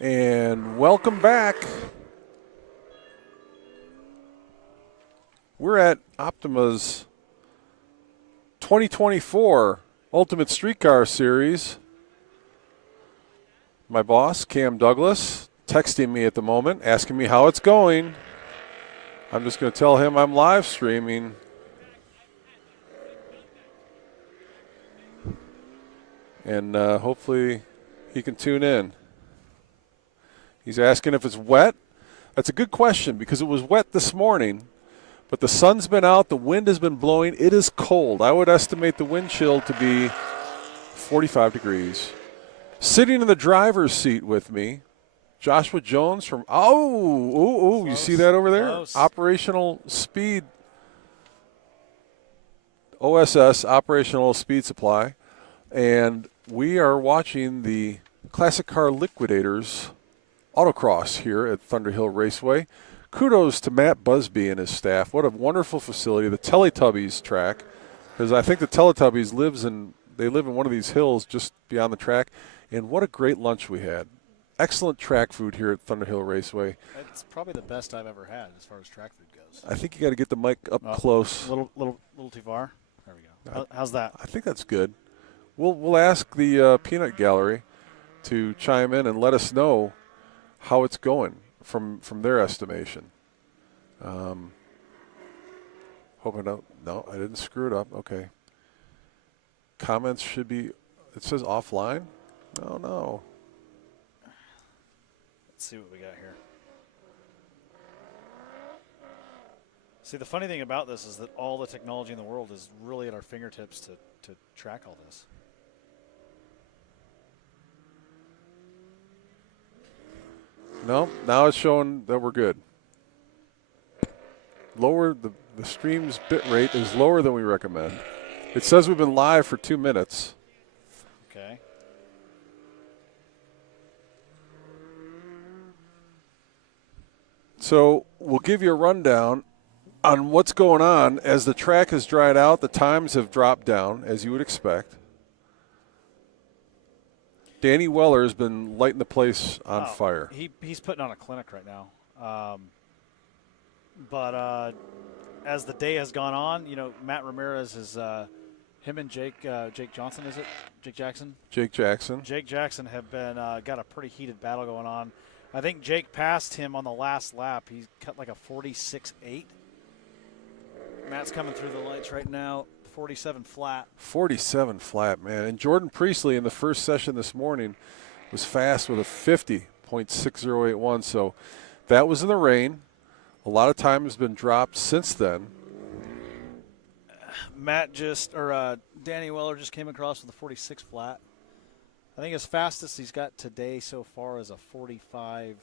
And welcome back. We're at Optima's 2024 Ultimate Streetcar Series. My boss, Cam Douglas, texting me at the moment, asking me how it's going. I'm just going to tell him I'm live streaming. And hopefully he can tune in. He's asking if it's wet. That's a good question because it was wet this morning, but the sun's been out, the wind has been blowing. It is cold. I would estimate the wind chill to be 45 degrees. Sitting in the driver's seat with me, Joshua Jones from, you see that over there? Close. Operational Speed, OSS, Operational Speed Supply. And we are watching the Classic Car Liquidators Autocross here at Thunderhil Raceway. Kudos to Matt Busby and his staff. What a wonderful facility. The Teletubbies track, because I think the Teletubbies live in one of these hills just beyond the track. And what a great lunch we had. Excellent track food here at Thunderhil Raceway. It's probably the best I've ever had as far as track food goes. I think you got to get the mic up close. A little too far. There we go. How's that? I think that's good. We'll ask the Peanut Gallery to chime in and let us know how it's going from their estimation. Hoping no, I didn't screw it up. Okay. Comments should be, it says offline? No. Let's see what we got here. See, the funny thing about this is that all the technology in the world is really at our fingertips to track all this. No, now it's showing that we're good. Lower, the stream's bit rate is lower than we recommend. It says we've been live for 2 minutes. Okay. So we'll give you a rundown on what's going on. As the track has dried out, the times have dropped down, as you would expect. Danny Weller has been lighting the place on fire. He's putting on a clinic right now. But as the day has gone on, Matt Ramirez is him and Jake Johnson, is it? Jake Jackson? Jake Jackson. Jake Jackson have been got a pretty heated battle going on. I think Jake passed him on the last lap. He cut like a 46.8. Matt's coming through the lights right now. 47 flat. 47 flat, man. And Jordan Priestley in the first session this morning was fast with a 50.6081. So that was in the rain. A lot of time has been dropped since then. Danny Weller just came across with a 46 flat. I think his fastest he's got today so far is a 45.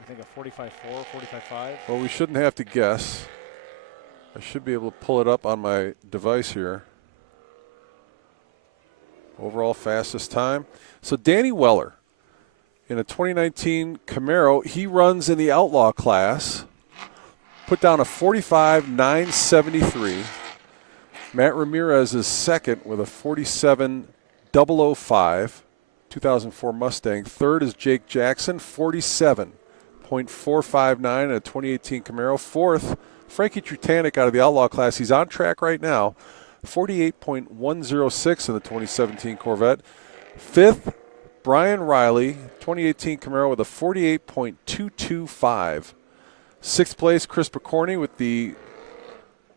I think a 45.4, 45.5. Well, we shouldn't have to guess. I should be able to pull it up on my device here. Overall fastest time. So Danny Weller in a 2019 Camaro, he runs in the Outlaw class. Put down a 45.973. Matt Ramirez is second with a 47.005. 2004 Mustang. Third is Jake Jackson, 47.459 in a 2018 Camaro. Fourth, Frankie Trutanek out of the Outlaw class. He's on track right now, 48.106 in the 2017 Corvette. Fifth, Brian Riley, 2018 Camaro with a 48.225. Sixth place, Chris Picorni with the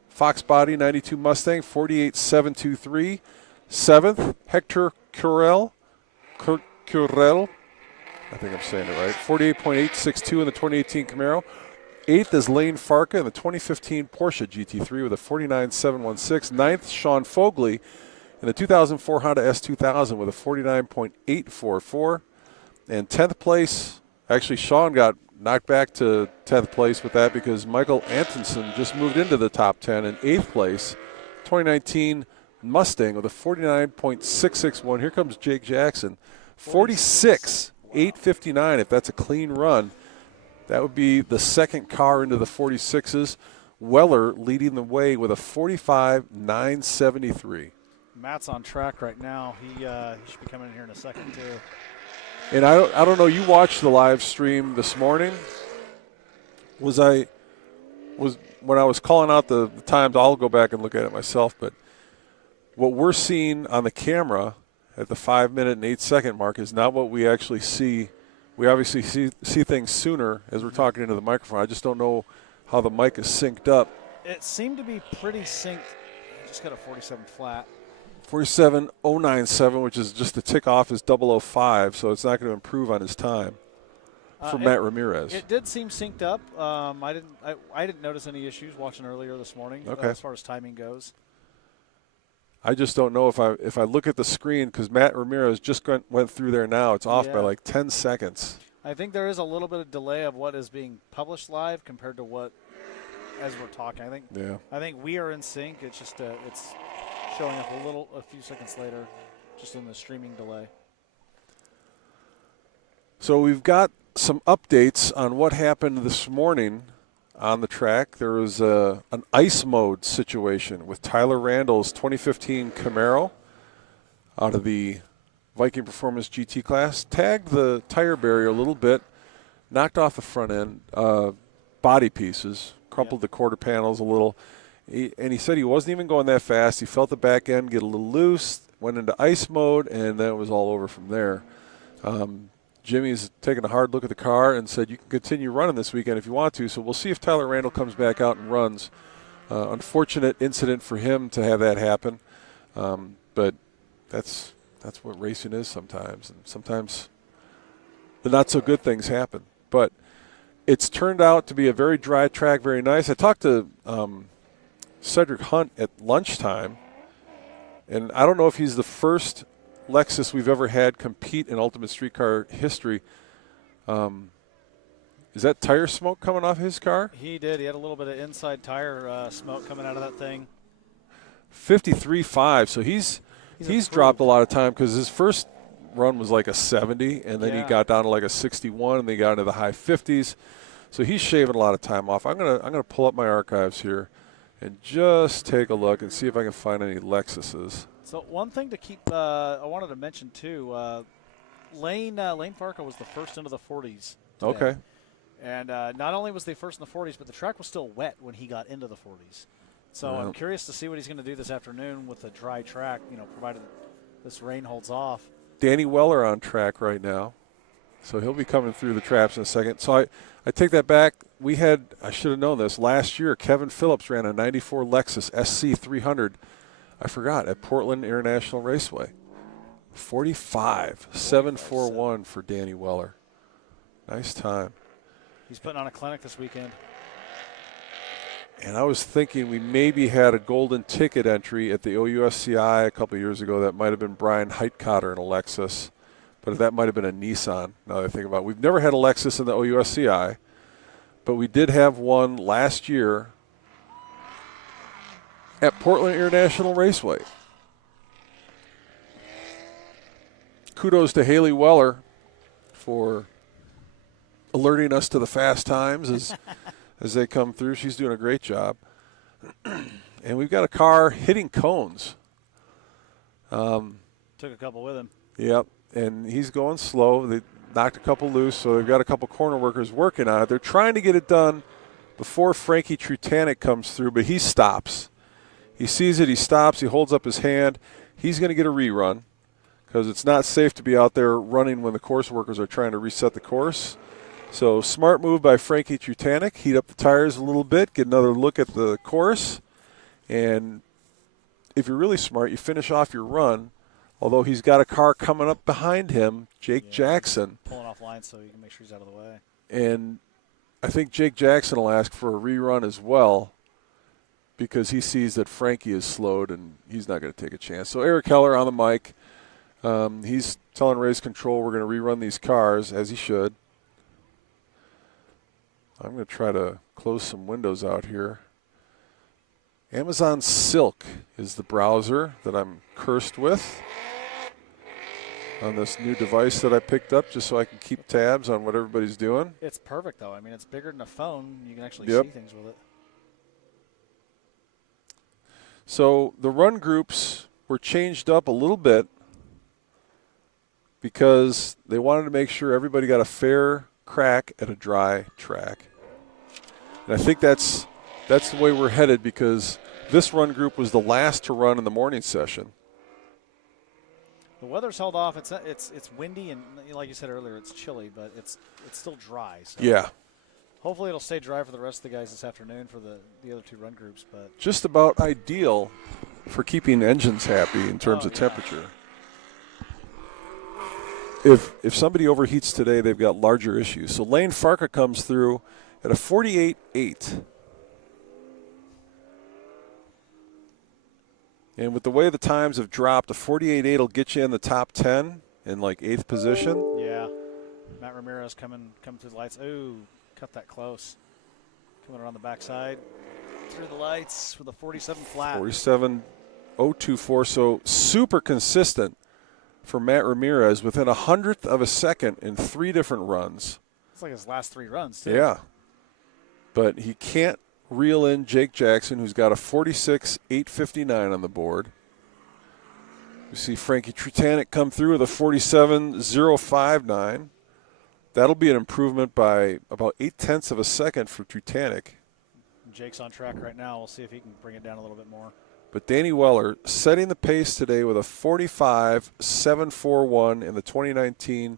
Fox Body 92 Mustang, 48.723. Seventh, Hector Curel, I think I'm saying it right, 48.862 in the 2018 Camaro. Eighth is Lane Farka in the 2015 Porsche GT3 with a 49.716. Ninth, Sean Fogley in the 2004 Honda S2000 with a 49.844. And 10th place, actually Sean got knocked back to 10th place with that because Michael Antonsen just moved into the top 10 in 8th place. 2019 Mustang with a 49.661. Here comes Jake Jackson. 46.859 if that's a clean run. That would be the second car into the 46s. Weller leading the way with a 45.973. Matt's on track right now. He should be coming in here in a second, too. And I don't know, you watched the live stream this morning. Was when I was calling out the times, I'll go back and look at it myself, but what we're seeing on the camera at the 5 minute and 8 second mark is not what we actually see. We obviously see things sooner as we're talking into the microphone. I just don't know how the mic is synced up. It seemed to be pretty synced. I just got a 47 flat. 47.097, which is just the tick off is 005, so it's not going to improve on his time for Matt Ramirez. It did seem synced up. I didn't notice any issues watching earlier this morning as far as timing goes. I just don't know if I look at the screen, because Matt Ramirez just went through there now. It's off by like 10 seconds. I think there is a little bit of delay of what is being published live compared to what as we're talking. I think we are in sync. It's just it's showing up a few seconds later, just in the streaming delay. So we've got some updates on what happened this morning on the track. There was an ice mode situation with Tyler Randall's 2015 Camaro out of the Viking Performance GT class. Tagged the tire barrier a little bit, knocked off the front end body pieces, crumpled the quarter panels a little. And he said he wasn't even going that fast. He felt the back end get a little loose, went into ice mode, and then it was all over from there. Jimmy's taking a hard look at the car and said you can continue running this weekend if you want to. So we'll see if Tyler Randall comes back out and runs. Unfortunate incident for him to have that happen, but that's what racing is sometimes. And sometimes the not-so-good things happen. But it's turned out to be a very dry track, very nice. I talked to Cedric Hunt at lunchtime, and I don't know if he's the first Lexus we've ever had compete in Ultimate Street Car history. Is that tire smoke coming off his car? He did. He had a little bit of inside tire smoke coming out of that thing. 53.5, so he's dropped a lot of time, because his first run was like a 70, and then he got down to like a 61, and they got into the high 50s. So he's shaving a lot of time off. I'm gonna pull up my archives here and just take a look and see if I can find any Lexuses. So one thing to keep, I wanted to mention too, Lane Farco was the first into the 40s today. Okay. And not only was they first in the 40s, but the track was still wet when he got into the 40s. So I'm curious to see what he's going to do this afternoon with a dry track, provided this rain holds off. Danny Weller on track right now, so he'll be coming through the traps in a second. So I take that back. I should have known this. Last year, Kevin Phillips ran a 94 Lexus SC 300. I forgot, at Portland International Raceway. 45.741 for Danny Weller. Nice time. He's putting on a clinic this weekend. And I was thinking we maybe had a golden ticket entry at the OUSCI a couple of years ago. That might have been Brian Heitkotter in a Lexus, but that might have been a Nissan, now that I think about it. We've never had a Lexus in the OUSCI, but we did have one last year at Portland International Raceway. Kudos to Haley Weller for alerting us to the fast times as they come through. She's doing a great job. And we've got a car hitting cones. Took a couple with him. Yep, and he's going slow. They knocked a couple loose, so they've got a couple corner workers working on it. They're trying to get it done before Frankie Trutanek comes through, but he stops. He sees it, he stops, he holds up his hand. He's going to get a rerun because it's not safe to be out there running when the course workers are trying to reset the course. So smart move by Frankie Trutanek. Heat up the tires a little bit, get another look at the course. And if you're really smart, you finish off your run, although he's got a car coming up behind him, Jake Jackson. Pulling off line so you can make sure he's out of the way. And I think Jake Jackson will ask for a rerun as well, because he sees that Frankie is slowed and he's not going to take a chance. So Eric Heller on the mic. He's telling Race Control we're going to rerun these cars, as he should. I'm going to try to close some windows out here. Amazon Silk is the browser that I'm cursed with on this new device that I picked up just so I can keep tabs on what everybody's doing. It's perfect, though. I mean, it's bigger than a phone. You can actually Yep. see things with it. So the run groups were changed up a little bit because they wanted to make sure everybody got a fair crack at a dry track. And I think that's the way we're headed, because this run group was the last to run in the morning session. The weather's held off. It's windy, and like you said earlier, it's chilly, but it's still dry. So Yeah. hopefully it'll stay dry for the rest of the guys this afternoon for the other 2 run groups. But Just about ideal for keeping engines happy in terms of yeah. temperature. If somebody overheats today, they've got larger issues. So Lane Farka comes through at a 48.8. And with the way the times have dropped, a 48.8 will get you in the top 10 in like 8th position. Yeah. Matt Ramirez coming through the lights. Ooh, cut that close. Coming around the backside through the lights with a 47 flat. 47.024, so super consistent for Matt Ramirez, within 100th of a second in 3 different runs. It's like his last 3 runs, too. Yeah. But he can't reel in Jake Jackson, who's got a 46.859 on the board. We see Frankie Trutanek come through with a 47.059. That'll be an improvement by about 0.8 of a second for Trutanek. Jake's on track right now. We'll see if he can bring it down a little bit more. But Danny Weller setting the pace today with a 45.741 in the 2019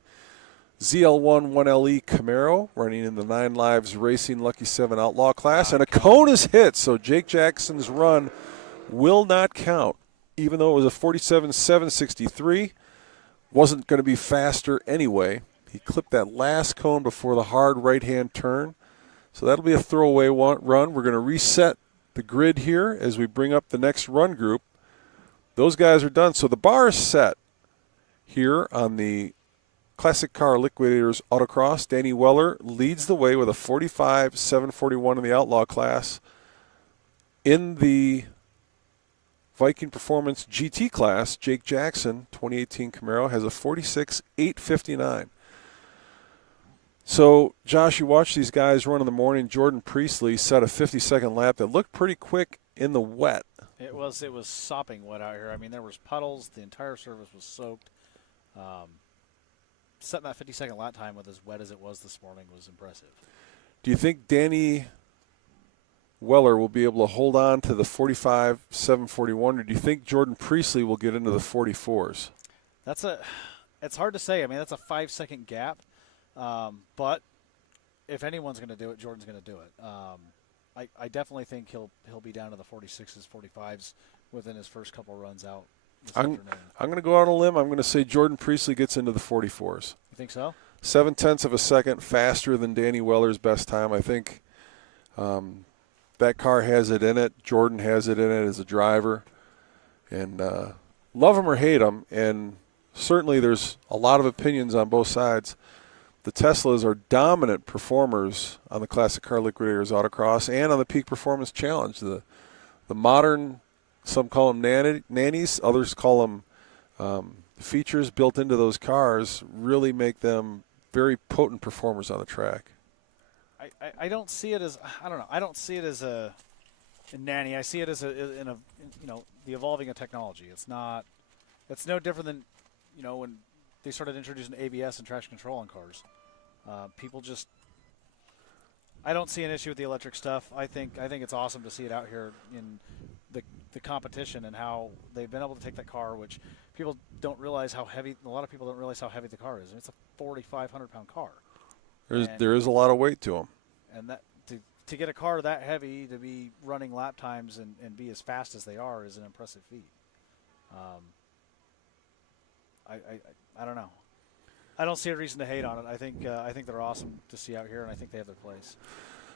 ZL1 1LE Camaro, running in the 9 Lives Racing Lucky 7 Outlaw class. And a cone is hit, so Jake Jackson's run will not count, even though it was a 47.763. Wasn't going to be faster anyway. He clipped that last cone before the hard right-hand turn. So that'll be a throwaway run. We're going to reset the grid here as we bring up the next run group. Those guys are done. So the bar is set here on the Classic Car Liquidators Autocross. Danny Weller leads the way with a 45.741 in the Outlaw class. In the Viking Performance GT class, Jake Jackson, 2018 Camaro, has a 46.859. So, Josh, you watch these guys run in the morning. Jordan Priestley set a 50-second lap that looked pretty quick in the wet. It was sopping wet out here. I mean, there was puddles. The entire surface was soaked. Setting that 50-second lap time with as wet as it was this morning was impressive. Do you think Danny Weller will be able to hold on to the 45.741, or do you think Jordan Priestley will get into the 44s? It's hard to say. I mean, that's a 5-second gap. But if anyone's going to do it, Jordan's going to do it. I definitely think he'll be down to the 46s, 45s within his first couple runs out this afternoon. I'm going to go out on a limb. I'm going to say Jordan Priestley gets into the 44s. You think so? 0.7 of a second faster than Danny Weller's best time. I think that car has it in it. Jordan has it in it as a driver. And love him or hate him, and certainly there's a lot of opinions on both sides. The Teslas are dominant performers on the Classic Car Liquidators Autocross and on the Peak Performance Challenge. The modern, some call them nannies, others call them features built into those cars, really make them very potent performers on the track. I don't see it as I don't see it as a nanny. I see it as the evolving of technology. It's no different than when they started introducing ABS and traction control on cars. People just, I don't see an issue with the electric stuff. I think it's awesome to see it out here in the competition and how they've been able to take that car, which people don't realize how heavy. A lot of people don't realize how heavy the car is. It's a 4,500-pound car. There is a lot of weight to them. And that to get a car that heavy to be running lap times and be as fast as they are is an impressive feat. I don't know. I don't see a reason to hate on it. I think they're awesome to see out here, and I think they have their place.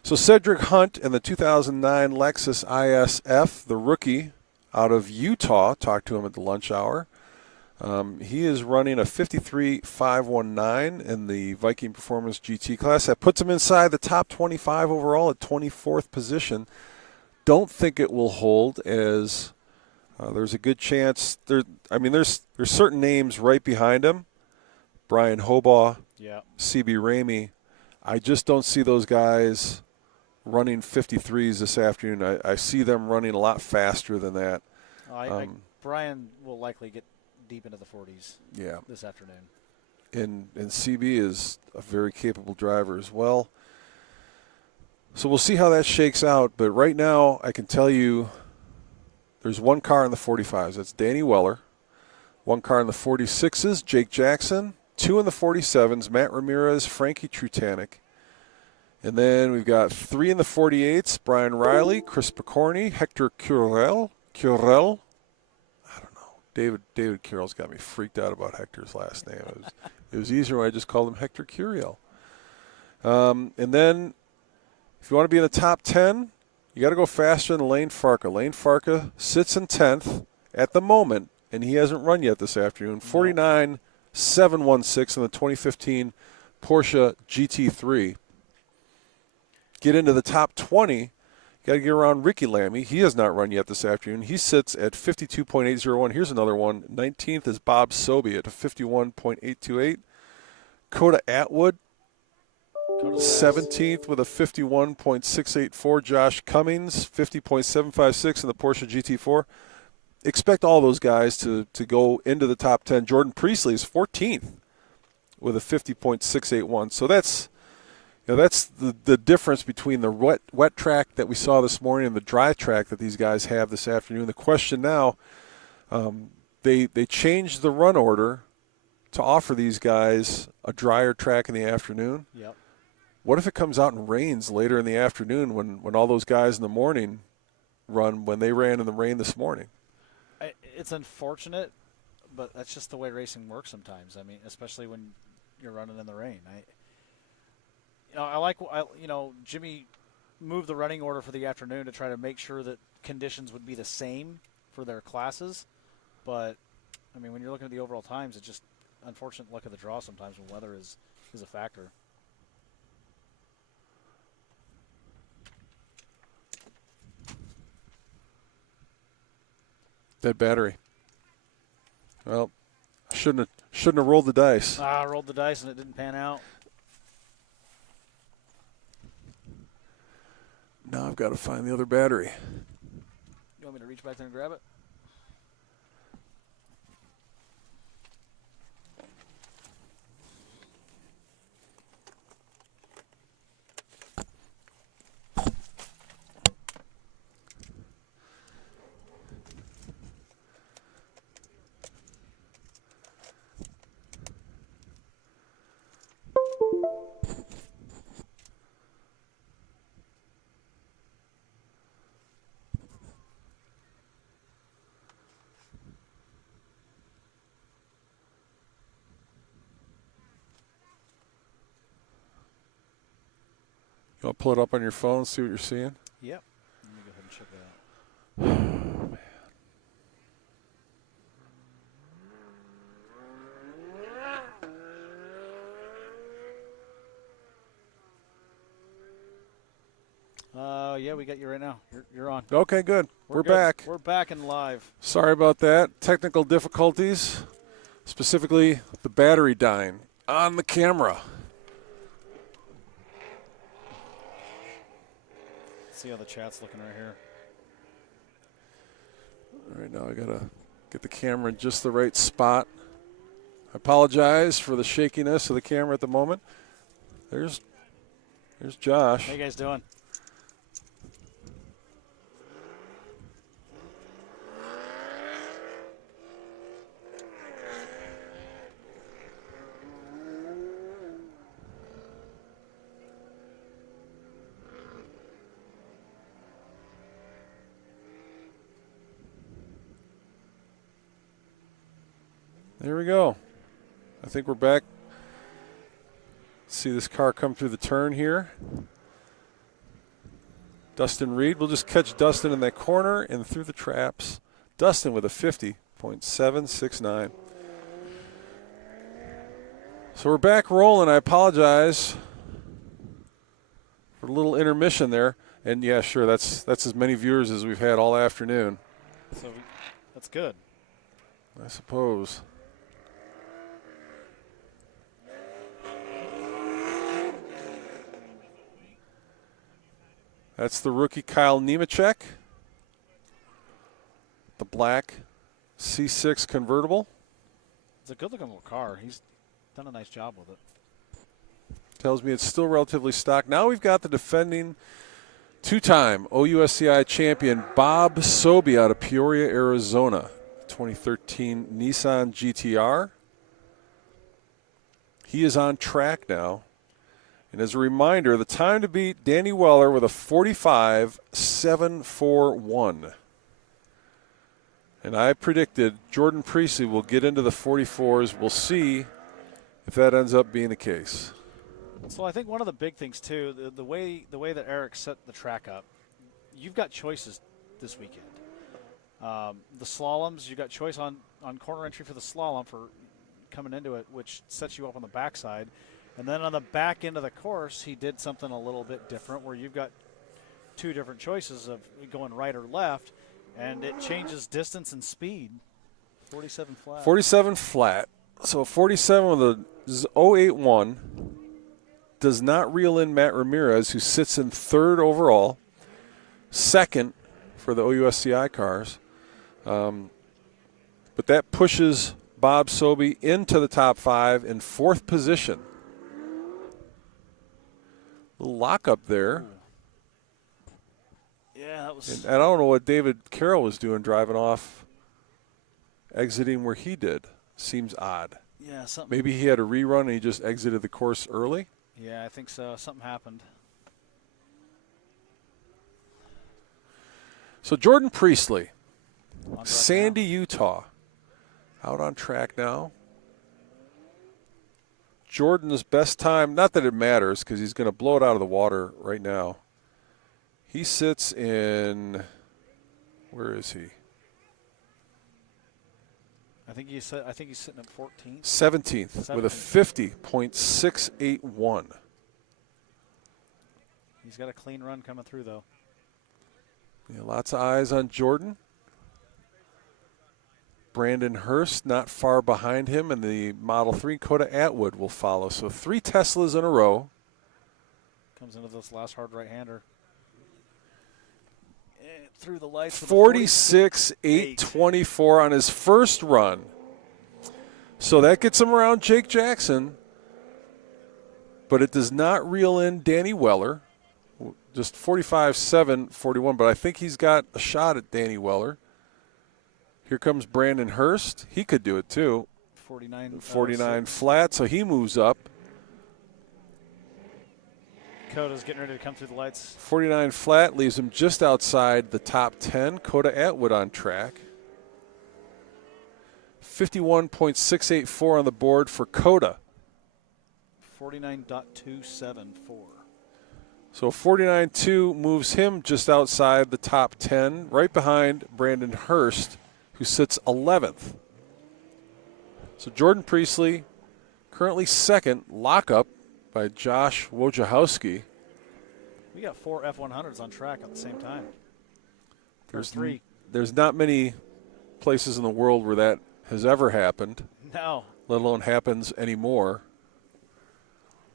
So Cedric Hunt in the 2009 Lexus ISF, the rookie out of Utah, talked to him at the lunch hour. He is running a 53.519 in the Viking Performance GT class. That puts him inside the top 25 overall at 24th position. Don't think it will hold, as there's a good chance. There's certain names right behind him. Brian Hobaugh, CB Ramey. I just don't see those guys running 53s this afternoon. I see them running a lot faster than that. Brian will likely get deep into the 40s this afternoon. And CB is a very capable driver as well. So we'll see how that shakes out. But right now, I can tell you there's one car in the 45s. That's Danny Weller. One car in the 46s, Jake Jackson. Two in the 47s, Matt Ramirez, Frankie Trutanek. And then we've got three in the 48s, Brian Riley, Chris Picorni, Hector Curel. I don't know. David Curel's got me freaked out about Hector's last name. It was easier when I just called him Hector Curiel. And then if you want to be in the top 10, you got to go faster than Lane Farka. Lane Farka sits in 10th at the moment, and he hasn't run yet this afternoon. 49.716 in the 2015 Porsche GT3. Get into the top 20, you got to get around Ricky Lamy. He has not run yet this afternoon. He sits at 52.801. Here's another one. 19th is Bob Sobey at 51.828. Coda Atwood, 17th with a 51.684. Josh Cummings, 50.756 in the Porsche GT4. Expect all those guys to go into the top 10. Jordan Priestley is 14th with a 50.681. So that's the difference between the wet track that we saw this morning and the dry track that these guys have this afternoon. The question now, they changed the run order to offer these guys a drier track in the afternoon. Yep. What if it comes out and rains later in the afternoon when all those guys in the morning run when they ran in the rain this morning? It's unfortunate, but that's just the way racing works sometimes. I mean, especially when you're running in the rain. Jimmy moved the running order for the afternoon to try to make sure that conditions would be the same for their classes. But, I mean, when you're looking at the overall times, it's just unfortunate luck of the draw sometimes when weather is a factor. Dead battery. Well, shouldn't have rolled the dice. I rolled the dice and it didn't pan out. Now I've got to find the other battery. You want me to reach back there and grab it? You want to pull it up on your phone, see what you're seeing? Yep. Let me go ahead and check that out. Yeah, we got you right now. You're on. Okay, good. We're good. back. We're back and live. Sorry about that. Technical difficulties, specifically the battery dying on the camera. See how the chat's looking right here. All right, now I got to get the camera in just the right spot. I apologize for the shakiness of the camera at the moment. There's Josh. How you guys doing? There we go. I think we're back. See this car come through the turn here. Dustin Reed. We'll just catch Dustin in that corner and through the traps. Dustin with a 50.769. So we're back rolling. I apologize for a little intermission there. And yeah, sure, that's as many viewers as we've had all afternoon. So that's good. I suppose. That's the rookie Kyle Nemechek. The black C6 convertible. It's a good-looking little car. done a nice job with it. Tells me it's still relatively stock. Now we've got the defending two-time OUSCI champion Bob Sobey out of Peoria, Arizona. 2013 Nissan GTR. He is on track now. And as a reminder, the time to beat Danny Weller with a 45.741. And I predicted Jordan Priestley will get into the 44s. We'll see if that ends up being the case. So I think one of the big things too, the way that Eric set the track up, you've got choices this weekend. The slaloms, you got choice on corner entry for the slalom for coming into it, which sets you up on the backside. And then on the back end of the course, he did something a little bit different where you've got two different choices of going right or left, and it changes distance and speed. 47 flat. 47 flat. So 47 with a 081. Does not reel in Matt Ramirez, who sits in third overall, second for the OUSCI cars. But that pushes Bob Sobey into the top 5 in fourth position. Little lockup there. Yeah, that was. And I don't know what David Carroll was doing driving off, exiting where he did. Seems odd. Yeah, something. Maybe he had a rerun and he just exited the course early. Yeah, I think so. Something happened. So Jordan Priestley, Sandy, Utah, out on track now. Jordan's best time, not that it matters because he's going to blow it out of the water right now. He sits in, where is he? I think he's sitting at 14th. 17th with a 50.681. He's got a clean run coming through, though. Yeah, lots of eyes on Jordan. Brandon Hurst not far behind him, and the Model 3 Coda Atwood will follow. So 3 Teslas in a row. Comes into this last hard right-hander. Through the lights. 46.824 on his first run. So that gets him around Jake Jackson. But it does not reel in Danny Weller. Just 45.741, but I think he's got a shot at Danny Weller. Here comes Brandon Hurst. He could do it too. 49 flat, so he moves up. Coda's getting ready to come through the lights. 49 flat leaves him just outside the top 10. Coda Atwood on track. 51.684 on the board for Coda. 49.274. So 49.2 moves him just outside the top 10, right behind Brandon Hurst, who sits 11th. So Jordan Priestley currently second, lockup by Josh Wojciechowski. We got 4 F100s on track at the same time. There's 3. There's not many places in the world where that has ever happened. No. Let alone happens anymore.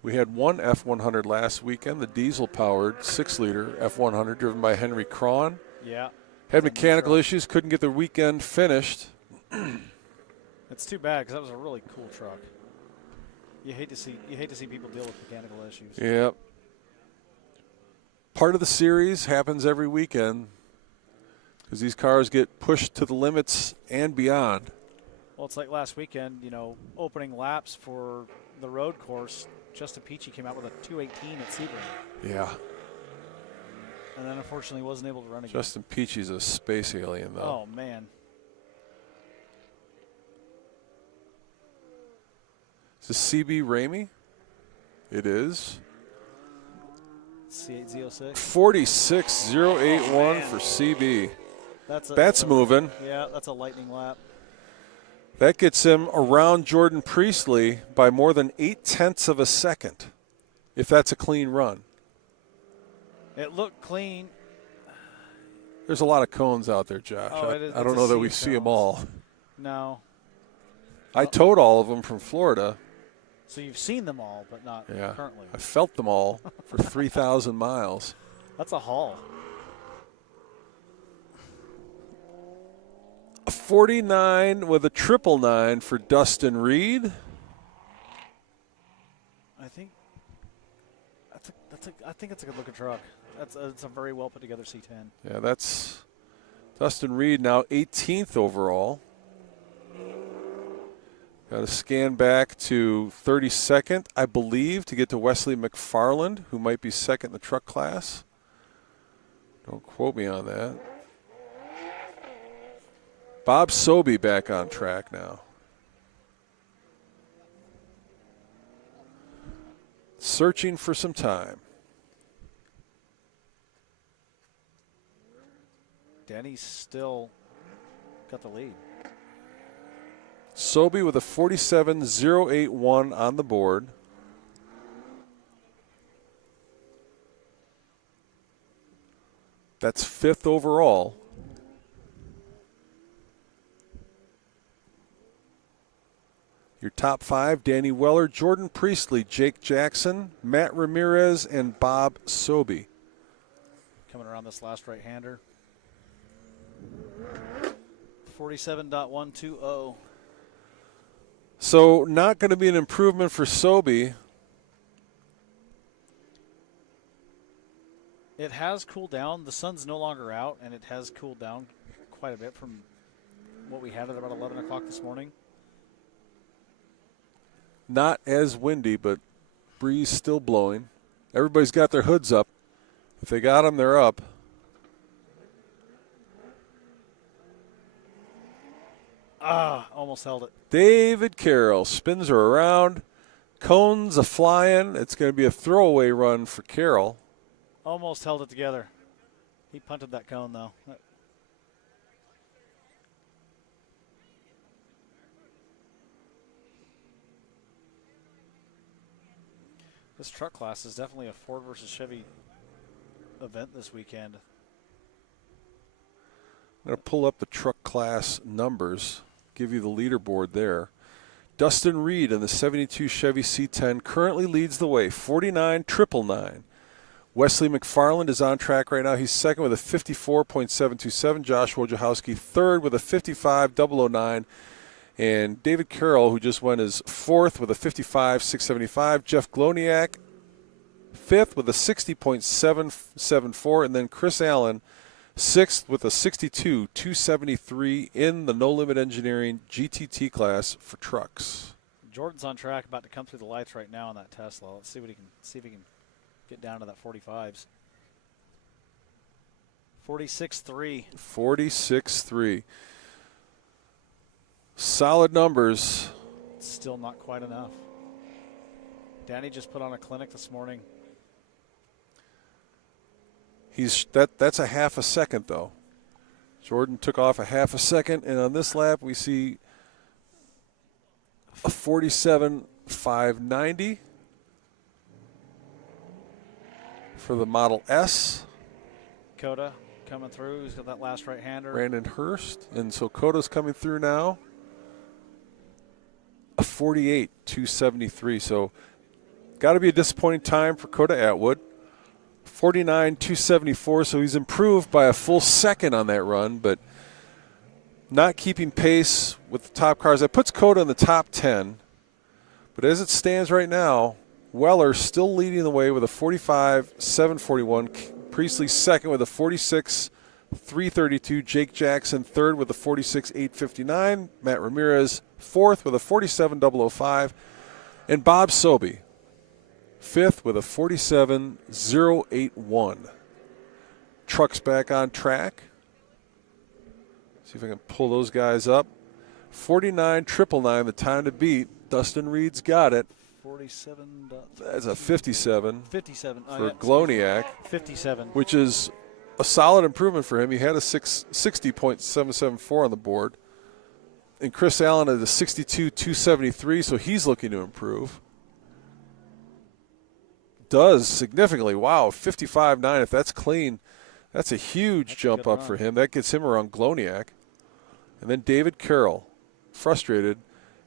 We had one F100 last weekend, the diesel-powered 6-liter F100 driven by Henry Cron. Yeah. Had mechanical issues, couldn't get the weekend finished. It's too bad because that was a really cool truck. You hate to see people deal with mechanical issues. Yep. Part of the series happens every weekend because these cars get pushed to the limits and beyond. Well, it's like last weekend, opening laps for the road course. Justin Peachy came out with a 218 at Sebring. Yeah. And then unfortunately wasn't able to run again. Justin Peachy's a space alien, though. Oh, man. Is this CB Ramey? It is. C8Z06. 46.081 for CB. That's moving. Yeah, that's a lightning lap. That gets him around Jordan Priestley by more than 0.8 of a second, if that's a clean run. It looked clean. There's a lot of cones out there, Josh. I don't know that we see them all. No. I towed all of them from Florida. So you've seen them all, but not currently. I felt them all for 3,000 miles. That's a haul. A 49 with a 999 for Dustin Reed. I think I think it's a good looking truck. It's a very well put together C10. Yeah, that's Dustin Reed now 18th overall. Got to scan back to 32nd, I believe, to get to Wesley McFarland, who might be second in the truck class. Don't quote me on that. Bob Sobey back on track now. Searching for some time. Danny's still got the lead. Sobey with a 47.081 on the board. That's 5th overall. Your top 5, Danny Weller, Jordan Priestley, Jake Jackson, Matt Ramirez, and Bob Sobey. Coming around this last right-hander. 47.120. So not going to be an improvement for Sobey. It has cooled down. The sun's no longer out, and it has cooled down quite a bit from what we had at about 11 o'clock this morning. Not as windy, but breeze still blowing. Everybody's got their hoods up. If they got them, they're up. Almost held it. David Carroll spins her around. Cones a-flying. It's going to be a throwaway run for Carroll. Almost held it together. He punted that cone, though. This truck class is definitely a Ford versus Chevy event this weekend. I'm going to pull up the truck class numbers, give you the leaderboard there. Dustin Reed in the 72 Chevy C10 currently leads the way, 49,999. Wesley McFarland is on track right now. He's second with a 54.727. Josh Wojciechowski third with a 55.009. And David Carroll, who just won, is fourth with a 55.675. Jeff Gloniak, fifth with a 60.774. And then Chris Allen, sixth with a 62.273 in the No Limit Engineering GTT class for trucks. Jordan's on track, about to come through the lights right now on that Tesla. Let's see what he can see if he can get down to that 45s. 46.3. 46.3. Solid numbers. Still not quite enough. Danny just put on a clinic this morning. That's a half a second, though. Jordan took off a half a second, and on this lap we see a 47.590 for the Model S. Coda coming through. He's got that last right-hander. Brandon Hurst. And so Coda's coming through now. A 48.273. So got to be a disappointing time for Coda Atwood. 49.274. So he's improved by a full second on that run, but not keeping pace with the top cars. That puts Coda in the top 10. But as it stands right now, Weller still leading the way with a 45.741. Priestley second with a 46.332. Jake Jackson third with a 46.859. Matt Ramirez fourth with a 47.005. And Bob Sobey fifth with a 47.081. Trucks back on track. See if I can pull those guys up. 49.999, the time to beat. Dustin Reed's got it. 47. That's a 57. 57. For Gloniak. 57. Which is a solid improvement for him. He had a 60.774 on the board. And Chris Allen at a 62.273, so he's looking to improve. Does significantly. Wow, 55.9. If that's clean, that's a huge jump up for him. That gets him around Gloniak. And then David Carroll, frustrated.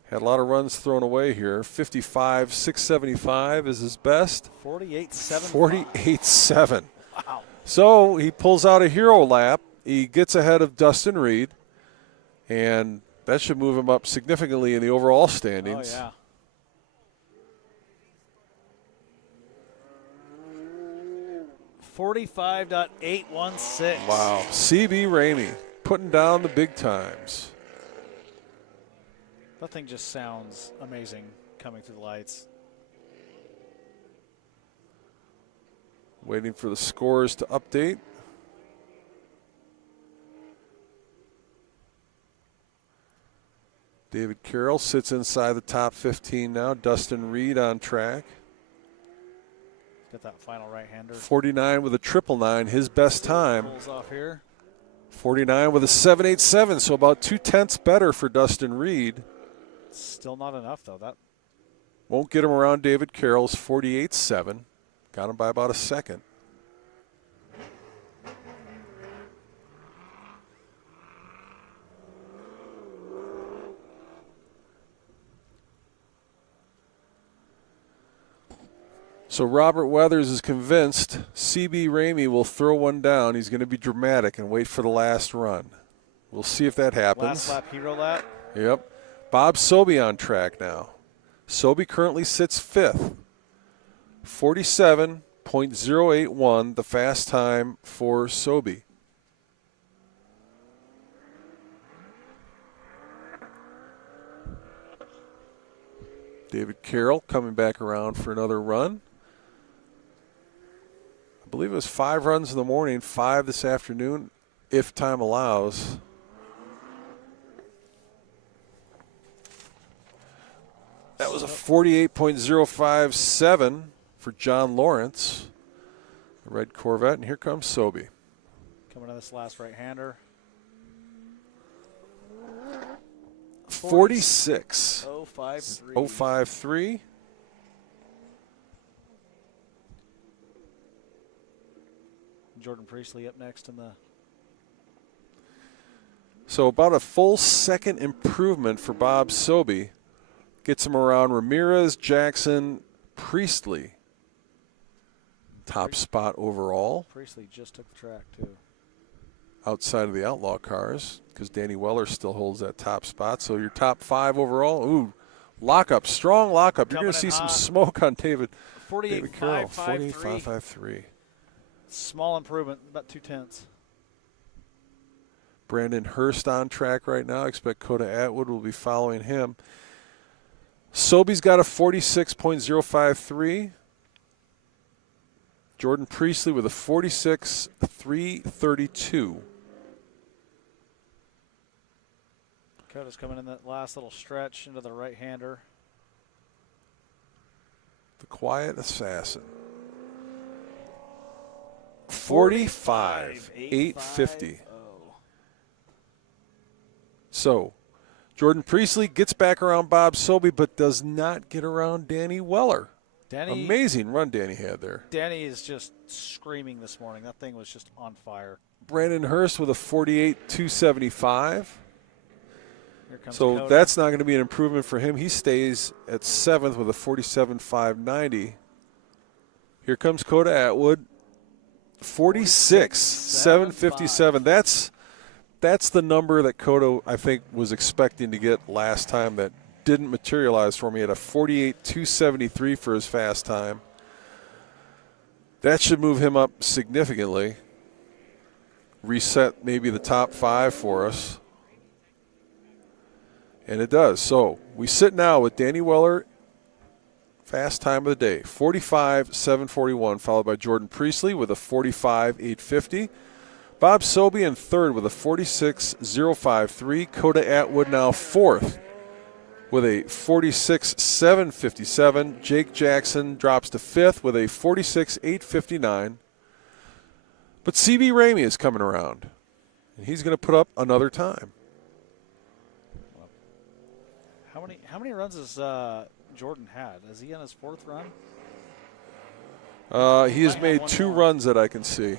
Had a lot of runs thrown away here. 55.675 is his best. 48.7. 48.7. Wow. So he pulls out a hero lap. He gets ahead of Dustin Reed. And that should move him up significantly in the overall standings. Oh, yeah. 45.816. Wow. CB Ramey putting down the big times. That thing just sounds amazing coming through the lights. Waiting for the scores to update. David Carroll sits inside the top 15 now. Dustin Reed on track. Got that final right-hander. 49 with a 999, his best time. Pulls off here. 49 with a 787, so about 0.2 better for Dustin Reed. Still not enough, though. That won't get him around David Carroll's 48.7. Got him by about a second. So Robert Weathers is convinced CB Ramey will throw one down. He's going to be dramatic and wait for the last run. We'll see if that happens. last lap hero lap. Yep. Bob Sobey on track now. Sobey currently sits 5th. 47.081, the fast time for Sobey. David Carroll coming back around for another run. I believe it was 5 runs in the morning, 5 this afternoon, if time allows. That was a 48.057 for John Lawrence, the red Corvette, and here comes Sobey. Coming to this last right-hander. 46.053. 053. Jordan Priestley up next in the. So about a full second improvement for Bob Sobey. Gets him around Ramirez, Jackson, Priestley. Top spot overall. Priestley just took the track, too. Outside of the Outlaw cars, because Danny Weller still holds that top spot. So your top 5 overall. Ooh, lockup, strong lockup. You're going to see some smoke on David Carroll. 48.553. Small improvement, about 0.2. Brandon Hurst on track right now. Expect Coda Atwood will be following him. Sobey's got a 46.053. Jordan Priestley with a 46.332. Coda's coming in that last little stretch into the right-hander. The quiet assassin. 45.850. So, Jordan Priestley gets back around Bob Sobey, but does not get around Danny Weller. Amazing run Danny had there. Danny is just screaming this morning. That thing was just on fire. Brandon Hurst with a 48.275. So Coda. that's not going to be an improvement for him. He stays at 7th with a 47.590. Here comes Coda Atwood. 46.757. That's the number that Coda, I think, was expecting to get last time that didn't materialize for me at a 48.273 for his fast time. That should move him up significantly. Reset maybe the top 5 for us. And it does. So we sit now with Danny Weller, fast time of the day, 45.741, followed by Jordan Priestley with a 45.850. Bob Sobey in 3rd with a 46.053. Coda Atwood now 4th with a 46.757. Jake Jackson drops to 5th with a 46.859. But CB Ramey is coming around, and he's going to put up another time. How many runs has Jordan had? Is he on his 4th run? He has made 2 runs that I can see.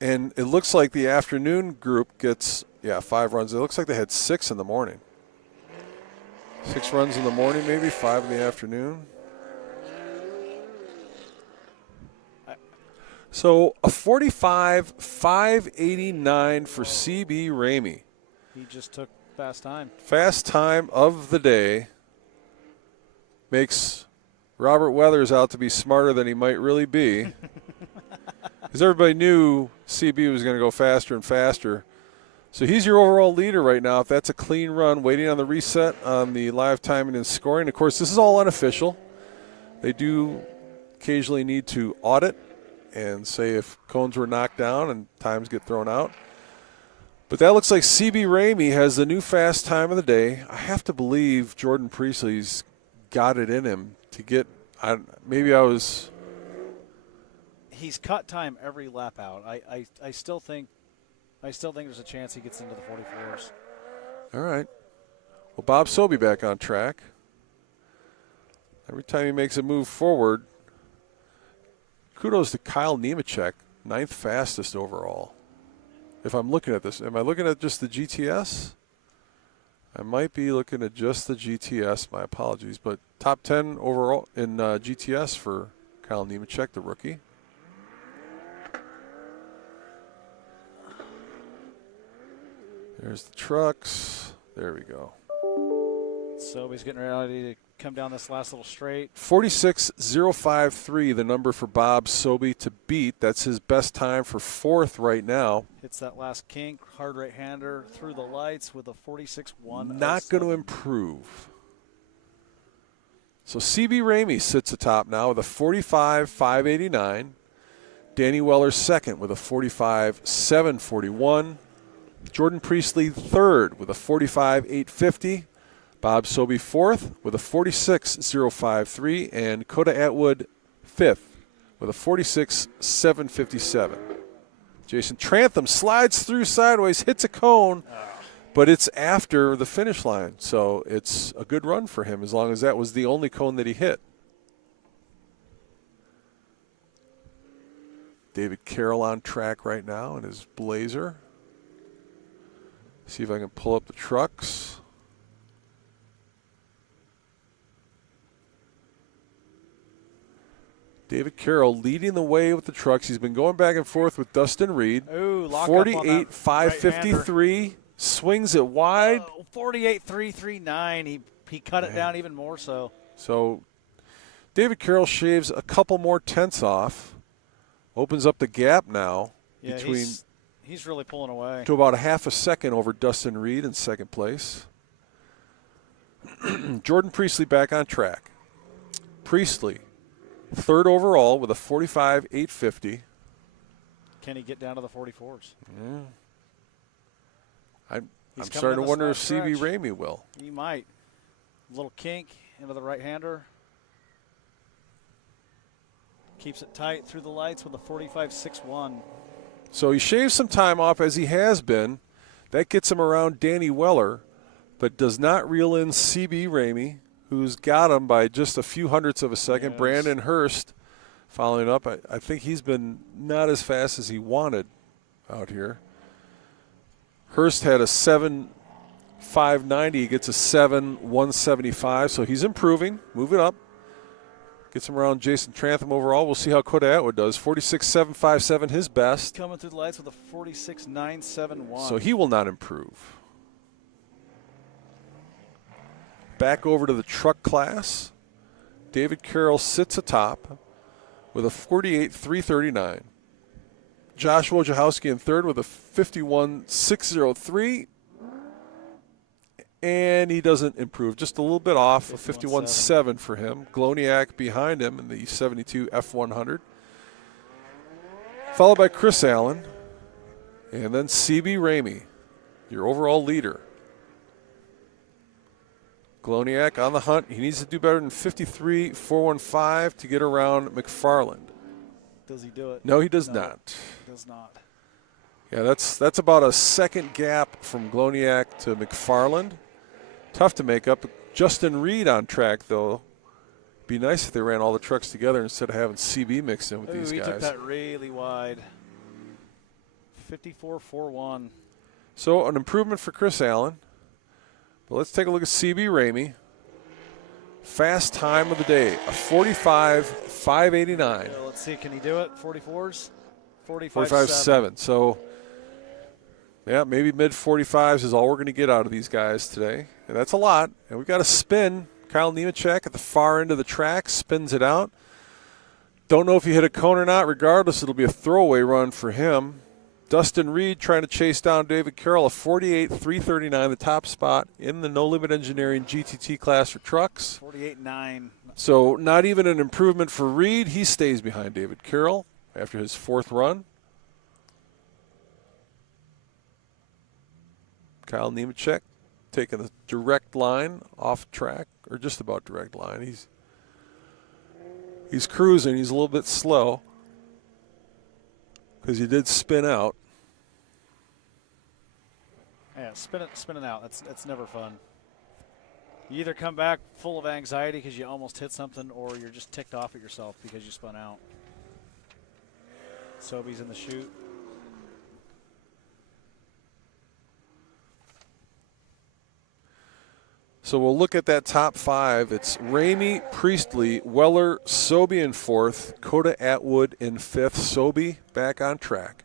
And it looks like the afternoon group gets, 5 runs. It looks like they had 6 in the morning. 6 runs in the morning, maybe 5 in the afternoon. So a 45.589 for CB Ramey. He just took Fast time. Fast time of the day. Makes Robert Weathers out to be smarter than he might really be. Because everybody knew CB was going to go faster and faster. So he's your overall leader right now. If that's a clean run, waiting on the reset on the live timing and scoring. Of course, this is all unofficial. They do occasionally need to audit and say if cones were knocked down and times get thrown out. But that looks like CB Ramey has the new fast time of the day. I have to believe Jordan Priestley's got it in him to get He's cut time every lap out. I still think there's a chance he gets into the 44s. All right. Well, Bob Sobey back on track. Every time he makes a move forward, kudos to Kyle Nemechek, 9th fastest overall. If I'm looking at this, am I looking at just the GTS? I might be looking at just the GTS. My apologies. But top 10 overall in GTS for Kyle Nemechek, the rookie. There's the trucks. There we go. So he's getting ready to come down this last little straight. 46.053, the number for Bob Sobey to beat. That's his best time for 4th right now. Hits that last kink, hard right-hander through the lights with a 46.1. Not going to improve. So CB Ramey sits atop now with a 45.589. Danny Weller second with a 45.741. Jordan Priestley third with a 45.850. Bob Sobey fourth with a 46.053. And Coda Atwood fifth with a 46.757. Jason Trantham slides through sideways, hits a cone, but it's after the finish line. So it's a good run for him as long as that was the only cone that he hit. David Carroll on track right now in his Blazer. See if I can pull up the trucks. David Carroll leading the way with the trucks. He's been going back and forth with Dustin Reed. Ooh, 48.553. Swings it wide. 48.339. He cut it down even more so. So David Carroll shaves a couple more tenths off. Opens up the gap now between he's really pulling away. To about a half a second over Dustin Reed in second place. Jordan Priestley back on track. Priestley, third overall with a 45.850. Can he get down to the 44s? Yeah. I'm starting to wonder if CB Ramey will. He might. Little kink into the right-hander. Keeps it tight through the lights with a 45.61. So he shaves some time off as he has been. That gets him around Danny Weller, but does not reel in CB Ramey, who's got him by just a few hundredths of a second. Yes. Brandon Hurst following up. I think he's been not as fast as he wanted out here. Hurst had a 7.590. He gets a 7.175, so he's improving, moving up. Gets him around Jason Trantham overall. We'll see how Coda Atwood does. 46.757, his best. Coming through the lights with a 46.971. So he will not improve. Back over to the truck class. David Carroll sits atop with a 48.339. Josh Wojciechowski in third with a 51.603. And he doesn't improve. Just a little bit off. A 51.7 for him. Gloniak behind him in the 72 F100. Followed by Chris Allen. And then CB Ramey, your overall leader. Gloniak on the hunt. He needs to do better than 53.415 to get around McFarland. Does he do it? No, he does not. He does not. Yeah, that's about a second gap from Gloniak to McFarland. Tough to make up. Justin Reed on track, though. Be nice if they ran all the trucks together instead of having CB mixed in with these guys. He took that really wide. 54.41. So an improvement for Chris Allen. But let's take a look at CB Ramey. Fast time of the day, a 45.589. Let's see, can he do it? 44s? 45.7. So Yeah, maybe mid-45s is all we're going to get out of these guys today. And that's a lot. And we've got a spin. Kyle Nemechek at the far end of the track spins it out. Don't know if he hit a cone or not. Regardless, it'll be a throwaway run for him. Dustin Reed trying to chase down David Carroll, a 48.339, the top spot in the No Limit Engineering GTT class for trucks. 48.9. So not even an improvement for Reed. He stays behind David Carroll after his fourth run. Kyle Nemechek taking the direct line off track, or just about direct line. He's cruising. He's a little bit slow because he did spin out. Yeah, spinning out. That's never fun. You either come back full of anxiety because you almost hit something, or you're just ticked off at yourself because you spun out. Sobey's in the chute. So we'll look at that top five. It's Ramey, Priestley, Weller, Sobey in fourth, Coda Atwood in fifth. Sobey back on track.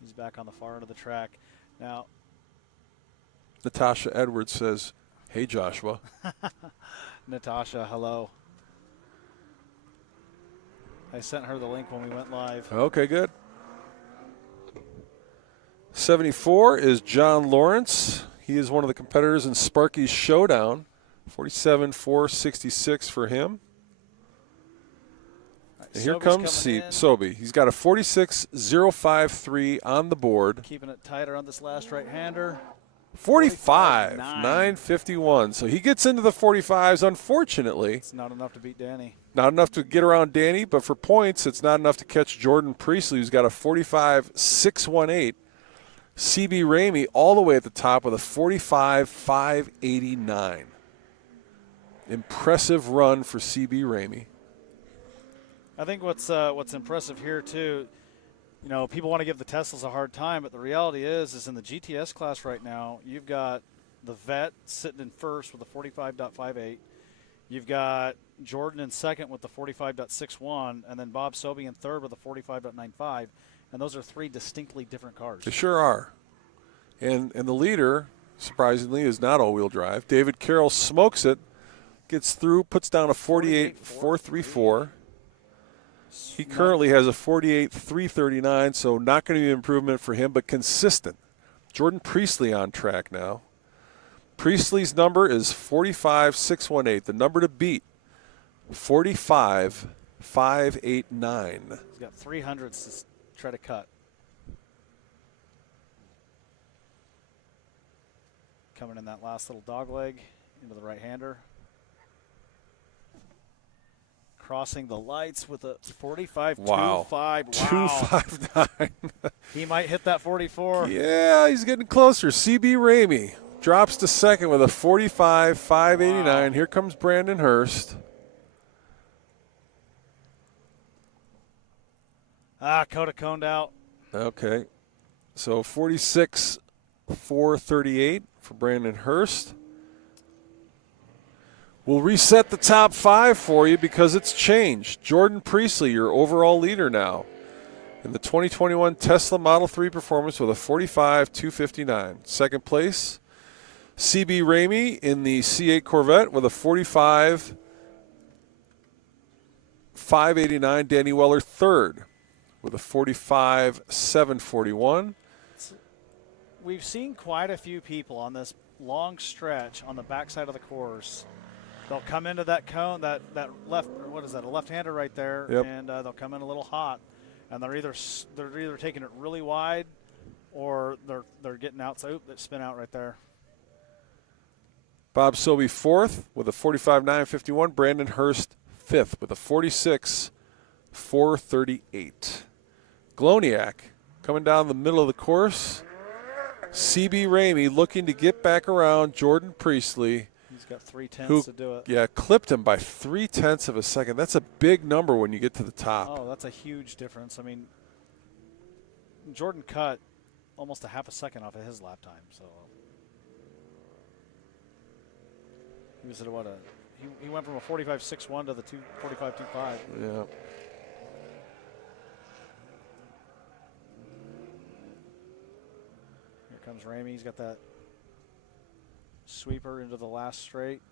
He's back on the far end of the track. Now, Natasha Edwards says, "Hey, Joshua." Natasha, hello. I sent her the link when we went live. Okay, good. 74 is John Lawrence. He is one of the competitors in Sparky's Showdown. 47.466 for him. Right, And here Sobey's comes coming in. Sobey. He's got a 46.053 on the board. Keeping it tighter on this last right-hander. 45.951. So he gets into the 45s, unfortunately. It's not enough to beat Danny. Not enough to get around Danny, but for points, it's not enough to catch Jordan Priestley, who's got a 45.618. CB Ramey all the way at the top with a 45.589. Impressive run for CB Ramey. I think what's impressive here too, you know, people want to give the Teslas a hard time, but the reality is in the GTS class right now, you've got the Vet sitting in first with a 45.58. You've got Jordan in second with the 45.61, and then Bob Sobey in third with a 45.95. And those are three distinctly different cars. They sure are. And the leader, surprisingly, is not all-wheel drive. David Carroll smokes it, gets through, puts down a 48.434. He currently has a 48.339, so not going to be an improvement for him, but consistent. Jordan Priestley on track now. Priestley's number is 45.618, the number to beat, 45.589. He's got 300s to try to cut. Coming in that last little dog leg into the right-hander. Crossing the lights with a 45.25. Wow. 259. He might hit that 44. Yeah, he's getting closer. CB Ramey drops to second with a 45.589. Wow. Here comes Brandon Hurst. Coda coned out. Okay. So 46.438 for Brandon Hurst. We'll reset the top five for you because it's changed. Jordan Priestley, your overall leader now in the 2021 Tesla Model 3 Performance with a 45.259. Second place, CB Ramey in the C8 Corvette with a 45.589. Danny Weller third with a 45.741. We've seen quite a few people on this long stretch on the backside of the course. They'll come into that cone, that left, or what is that, a left-hander right there, yep. And they'll come in a little hot, and they're either taking it really wide, or they're getting out. So that spin out right there. Bob Sobey fourth with a 45.951. Brandon Hurst fifth with a 46.438. Gloniak coming down the middle of the course. CB Ramey looking to get back around Jordan Priestley. He's got 3/10 to do it. Yeah, clipped him by 0.3 of a second. That's a big number when you get to the top. Oh, that's a huge difference. I mean, Jordan cut almost a half a second off of his lap time. So he was at he went from a 45.61 to the 45.25. Yeah. comes Ramey. He's got that sweeper into the last straight.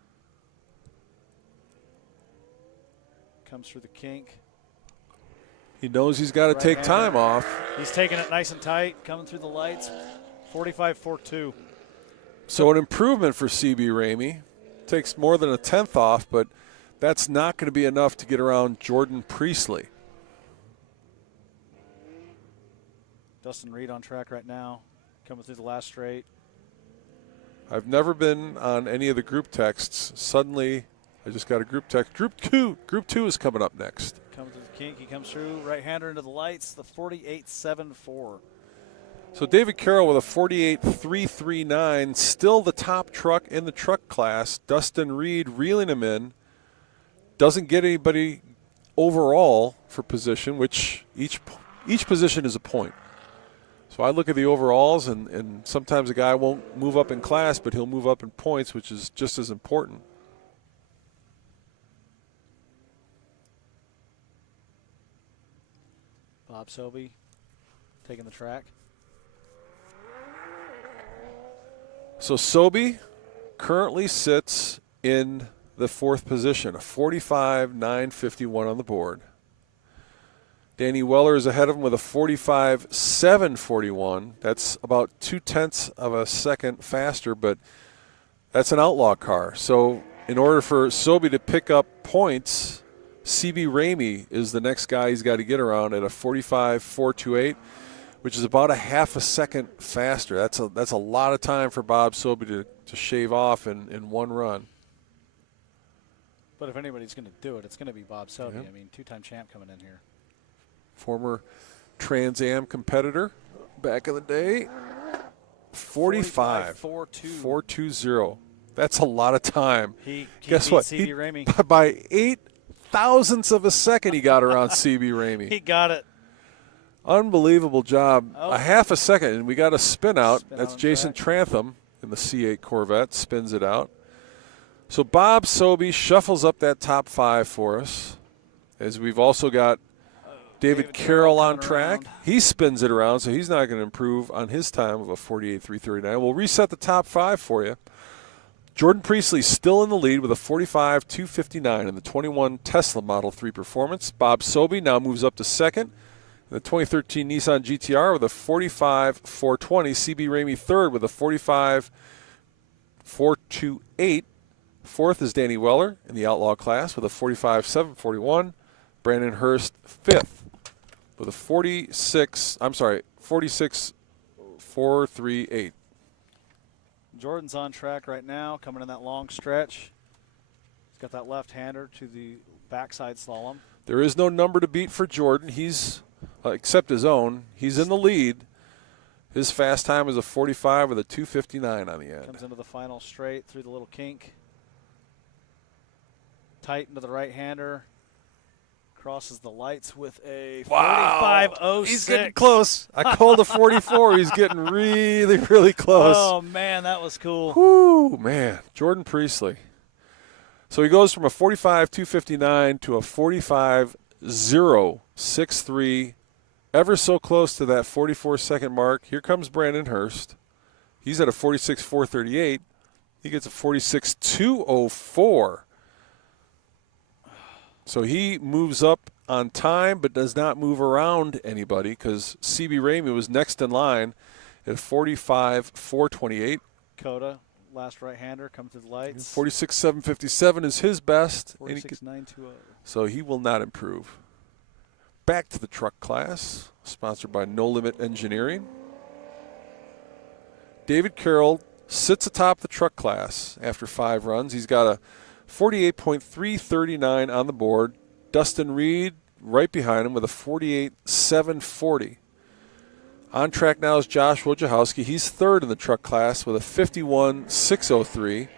Comes through the kink. He knows he's got to take time off. He's taking it nice and tight, coming through the lights. 45.42. So an improvement for CB Ramey. Takes more than a tenth off, but that's not going to be enough to get around Jordan Priestley. Dustin Reed on track right now, coming through the last straight. I've never been on any of the group texts. Suddenly, I just got a group text. Group two is coming up next. Coming through the kink, he comes through, right-hander into the lights, the 48.74. So David Carroll with a 48.339, still the top truck in the truck class. Dustin Reed reeling him in. Doesn't get anybody overall for position, which each position is a point. So I look at the overalls, and sometimes a guy won't move up in class, but he'll move up in points, which is just as important. Bob Selby taking the track. So Sobey currently sits in the fourth position, a 45.951 on the board. Danny Weller is ahead of him with a 45.741. That's about 0.2 of a second faster, but that's an outlaw car. So in order for Sobey to pick up points, CB Ramey is the next guy he's got to get around at a 45.428. which is about a half a second faster. That's a lot of time for Bob Sobey to shave off in one run. But if anybody's going to do it, it's going to be Bob Selby. Yeah. I mean, two-time champ coming in here. Former Trans Am competitor back in the day. 45.420. That's a lot of time. He Guess beat what? CB Ramey. By 8,000ths of a second, he got around CB Ramey. He got it. Unbelievable job. Oh. A half a second, and we got a spin out. That's on Jason track. Trantham in the C8 Corvette, spins it out. So Bob Sobey shuffles up that top five for us, as we've also got David Carroll on track. Around. He spins it around, so he's not going to improve on his time of a 48.339. We'll reset the top five for you. Jordan Priestley still in the lead with a 45.259 in the 21 Tesla Model 3 Performance. Bob Sobey now moves up to second. The 2013 Nissan GTR with a 45.420. CB Ramey third with a 45.428. Fourth is Danny Weller in the Outlaw class with a 45.741. Brandon Hurst fifth with a 46.438. Jordan's on track right now, coming in that long stretch. He's got that left-hander to the backside slalom. There is no number to beat for Jordan. He's except his own. He's in the lead. His fast time is a 45 with a 2:59 on the end. Comes into the final straight through the little kink. Tight into the right-hander. Crosses the lights with a 45.06. He's getting close. I called a 44. He's getting really, really close. Oh, man, that was cool. Whoo, man. Jordan Priestley. So he goes from a 45.259 to a 45.063, ever so close to that 44-second mark. Here comes Brandon Hurst. He's at a 46.438. He gets a 46.204. So he moves up on time but does not move around anybody because CB Ramey was next in line at 45.428. Coda, last right-hander, comes to the lights. 46.757 is his best. 46.920. So he will not improve. Back to the truck class, sponsored by No Limit Engineering. David Carroll sits atop the truck class after 5 runs. He's got a 48.339 on the board. Dustin Reed right behind him with a 48.740. On track now is Josh Wojciechowski. He's third in the truck class with a 51.603.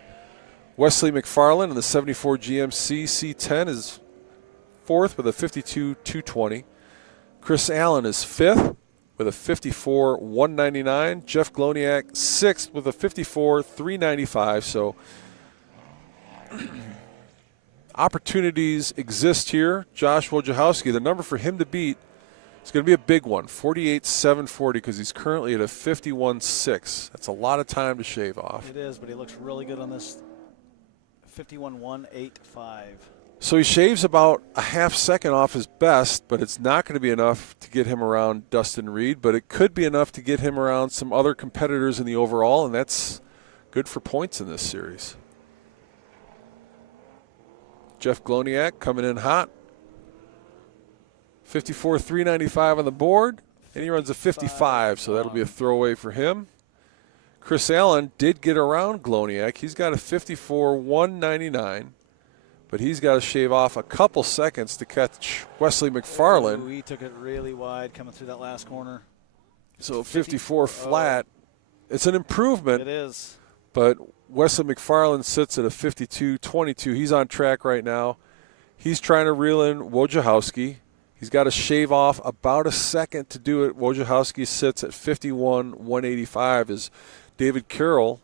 Wesley McFarland in the 74 GMC C10 is fourth with a 52.220. Chris Allen is fifth with a 54.199. Jeff Gloniak sixth with a 54.395. So opportunities exist here. Josh Wojciechowski, the number for him to beat, It's going to be a big one, 48.740, because he's currently at a 51.6. That's a lot of time to shave off. It is, but he looks really good on this 51.185. So he shaves about a half second off his best, but it's not going to be enough to get him around Dustin Reed, but it could be enough to get him around some other competitors in the overall, and that's good for points in this series. Jeff Gloniak coming in hot. 54.395 on the board, and he runs a 55, so that'll be a throwaway for him. Chris Allen did get around Gloniak. He's got a 54.199, but he's got to shave off a couple seconds to catch Wesley McFarland. Ooh, he took it really wide coming through that last corner. So 54 flat. It's an improvement. It is. But Wesley McFarland sits at a 52.22. He's on track right now. He's trying to reel in Wojciechowski. He's got to shave off about a second to do it. Wojciechowski sits at 51.185 as David Carroll,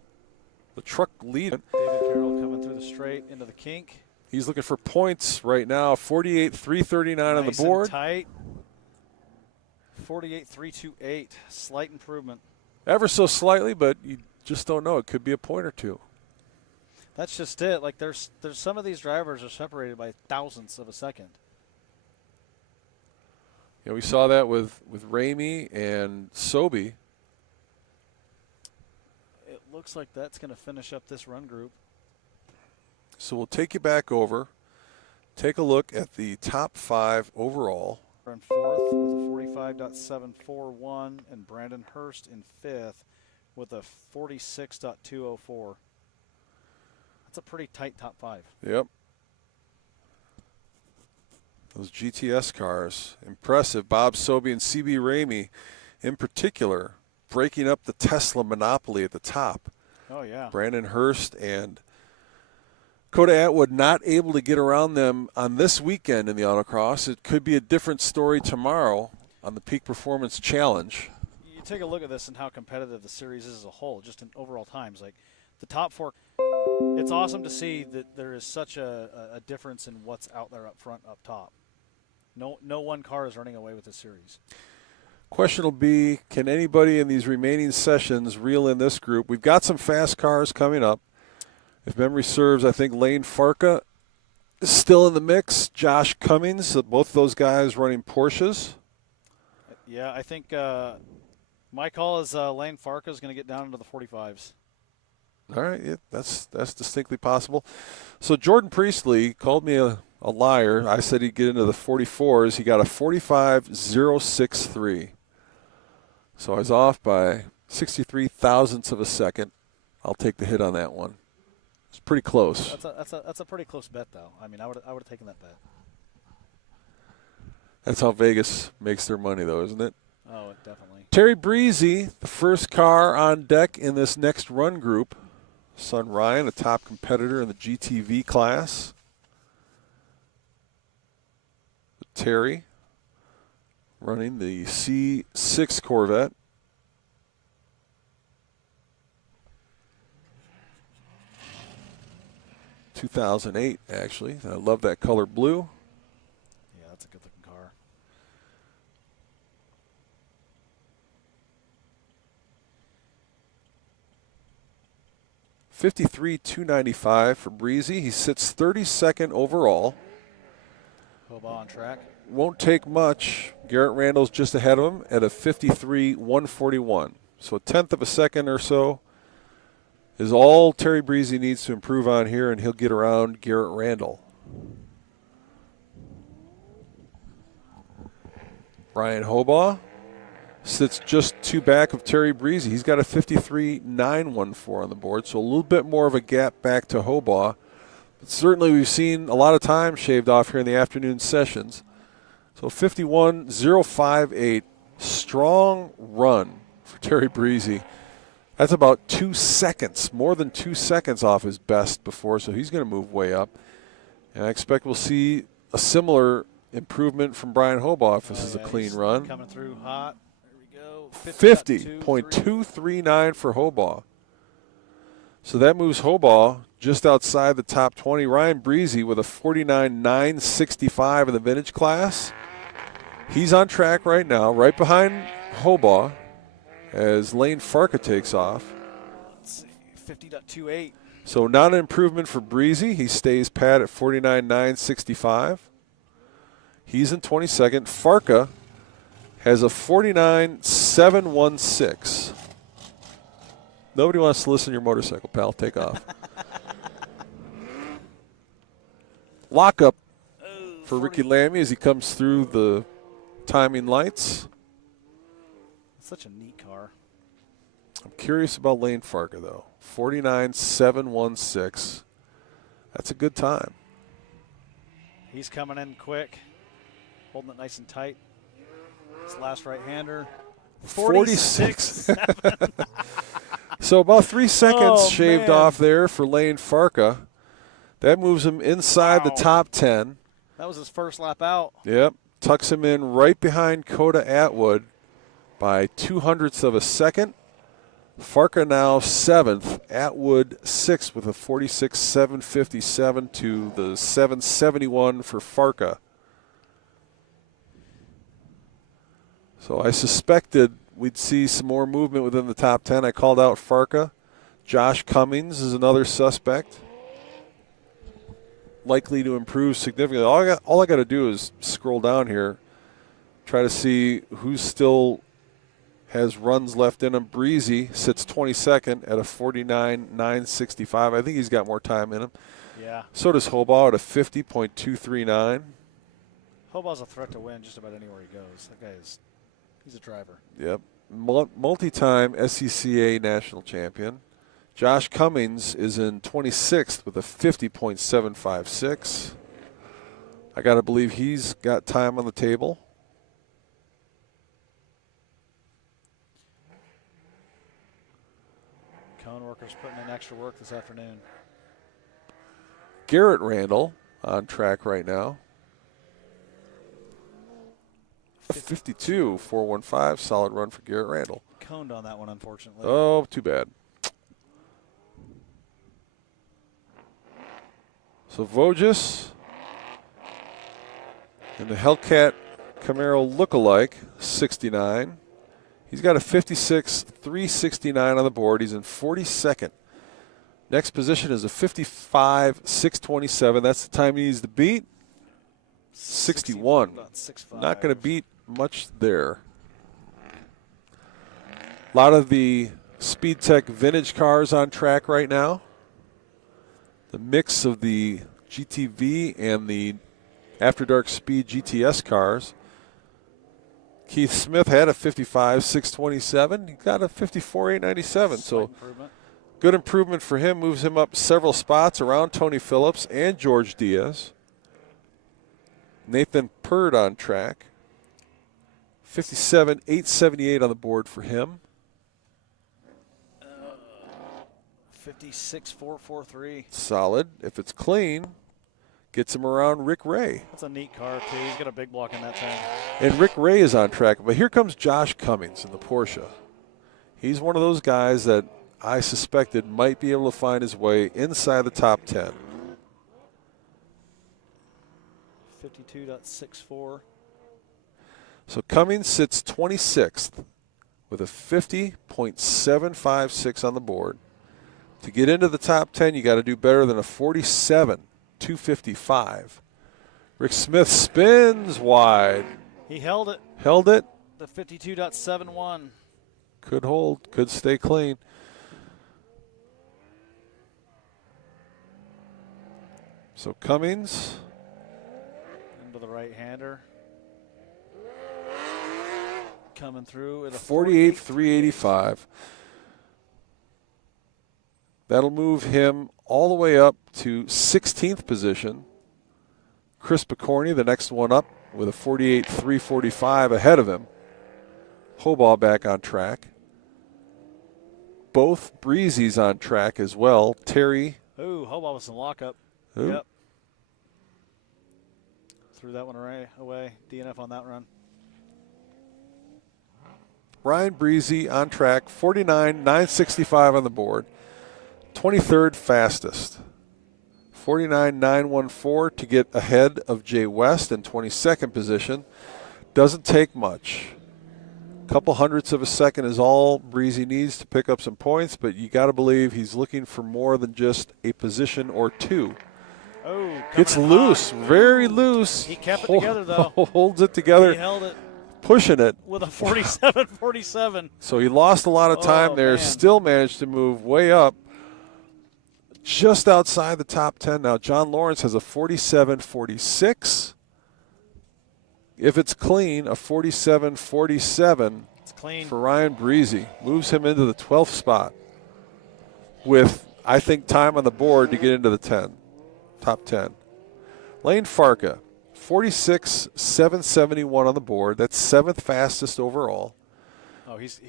the truck leader. David Carroll coming through the straight into the kink. He's looking for points right now. 48.339 on the board. And tight. 48.328. Slight improvement. Ever so slightly, but you just don't know. It could be a point or two. That's just it. Like there's some of these drivers are separated by thousandths of a second. Yeah, we saw that with Ramey and Sobey. It looks like that's going to finish up this run group. So we'll take you back over. Take a look at the top 5 overall. We're in 4th with a 45.741, and Brandon Hurst in 5th with a 46.204. That's a pretty tight top 5. Yep. Those GTS cars, impressive. Bob Sobey and CB Ramey, in particular, breaking up the Tesla monopoly at the top. Oh, yeah. Brandon Hurst and Coda Atwood not able to get around them on this weekend in the autocross. It could be a different story tomorrow on the Peak Performance Challenge. You take a look at this and how competitive the series is as a whole, just in overall times. Like the top 4, it's awesome to see that there is such a difference in what's out there up front, up top. No one car is running away with this series. Question will be, can anybody in these remaining sessions reel in this group? We've got some fast cars coming up. If memory serves, I think Lane Farka is still in the mix. Josh Cummings, both those guys running Porsches. Yeah, I think my call is Lane Farka is going to get down into the 45s. All right, yeah, that's distinctly possible. So Jordan Priestley called me a liar. I said he'd get into the 44s. He got a 45.063. So I was off by 63 thousandths of a second. I'll take the hit on that one. It's pretty close. That's a pretty close bet, though. I mean, I would have taken that bet. That's how Vegas makes their money, though, isn't it? Oh, definitely. Terry Breezy, the first car on deck in this next run group. Son Ryan, a top competitor in the GTV class. Terry running the C6 Corvette. (2008) actually. I love that color blue. Yeah, that's a good looking car. $53,295 for Breezy. He sits 32nd overall. Hoba on track. Won't take much. Garrett Randall's just ahead of him at a 53.141. So a tenth of a second or so is all Terry Breezy needs to improve on here, and he'll get around Garrett Randall. Ryan Hobaugh sits just 2 back of Terry Breezy. He's got a 53.914 on the board, so a little bit more of a gap back to Hobaugh. But certainly we've seen a lot of time shaved off here in the afternoon sessions. So 51.058, strong run for Terry Breezy. That's about 2 seconds, more than 2 seconds off his best before, so he's going to move way up. And I expect we'll see a similar improvement from Brian Hobaugh if this is a clean run. Coming through hot. There we go. 50.239 for Hobaugh. So that moves Hobaugh just outside the top 20. Ryan Breezy with a 49.965 in the vintage class. He's on track right now, right behind Hobaugh, as Lane Farka takes off. Let's see, 50.28. So not an improvement for Breezy. He stays pat at 49.965. He's in 22nd. Farka has a 49.716. Nobody wants to listen to your motorcycle, pal. Take off. Lockup for Ricky Lamy as he comes through the timing lights. Such a neat car. I'm curious about Lane Farka, though. 49.716. That's a good time. He's coming in quick, holding it nice and tight. His last right-hander. 46. So about 3 seconds shaved off there for Lane Farka. That moves him inside the top 10. That was his first lap out. Yep. Tucks him in right behind Coda Atwood by 0.02 of a second. Farka now 7th. Atwood 6th with a 46.757 to the 771 for Farka. So I suspected we'd see some more movement within the top 10. I called out Farka. Josh Cummings is another suspect. Likely to improve significantly. All I got to do is scroll down here, try to see who's still has runs left in him. Breezy sits 22nd at a 49.965. I think he's got more time in him. Yeah. So does Hobaugh at a 50.239. Hobaugh's a threat to win just about anywhere he goes. That guy he's a driver. Yep. Multi-time SCCA national champion. Josh Cummings is in 26th with a 50.756. I got to believe he's got time on the table. Cone workers putting in extra work this afternoon. Garrett Randall on track right now. 52.415, solid run for Garrett Randall. Coned on that one, unfortunately. Oh, too bad. So Voges and the Hellcat Camaro lookalike, 69. He's got a 56.369 on the board. He's in 42nd. Next position is a 55.627. That's the time he needs to beat. 61. Not going to beat much there. A lot of the Speed Tech vintage cars on track right now. The mix of the GTV and the After Dark Speed GTS cars. Keith Smith had a 55.627. He got a 54.897. So good improvement for him. Moves him up several spots around Tony Phillips and George Diaz. Nathan Purd on track. 57.878 on the board for him. 56.443. Solid. If it's clean, gets him around Rick Ray. That's a neat car, too. He's got a big block in that thing. And Rick Ray is on track. But here comes Josh Cummings in the Porsche. He's one of those guys that I suspected might be able to find his way inside the top 10. 52.64. So Cummings sits 26th with a 50.756 on the board. To get into the top 10, you got to do better than a 47.255. Rick Smith spins wide. He held it. Held it. The 52.71. Could hold. Could stay clean. So Cummings. Into the right-hander. Coming through at a 48.385. That'll move him all the way up to 16th position. Chris Picorni, the next one up, with a 48.345 ahead of him. Hobaugh back on track. Both Breezys on track as well. Terry. Ooh, Hobaugh with some lockup. Ooh. Yep. Threw that one away. DNF on that run. Ryan Breezy on track, 49.965 on the board. 23rd fastest. 49.914 to get ahead of Jay West in 22nd position. Doesn't take much. A couple hundredths of a second is all Breezy needs to pick up some points, but you got to believe he's looking for more than just a position or two. Oh, It's loose, very loose. He kept it together, though. Holds it together. He held it. Pushing it. With a 47-47. So he lost a lot of time there, man. still managed to move way up. Just outside the top 10 now. John Lawrence has a 47-46. If it's clean, a 47-47 It's clean for Ryan Breezy. Moves him into the 12th spot with, I think, time on the board to get into the top 10. Lane Farka, 46-771 on the board. That's 7th fastest overall. Oh, he's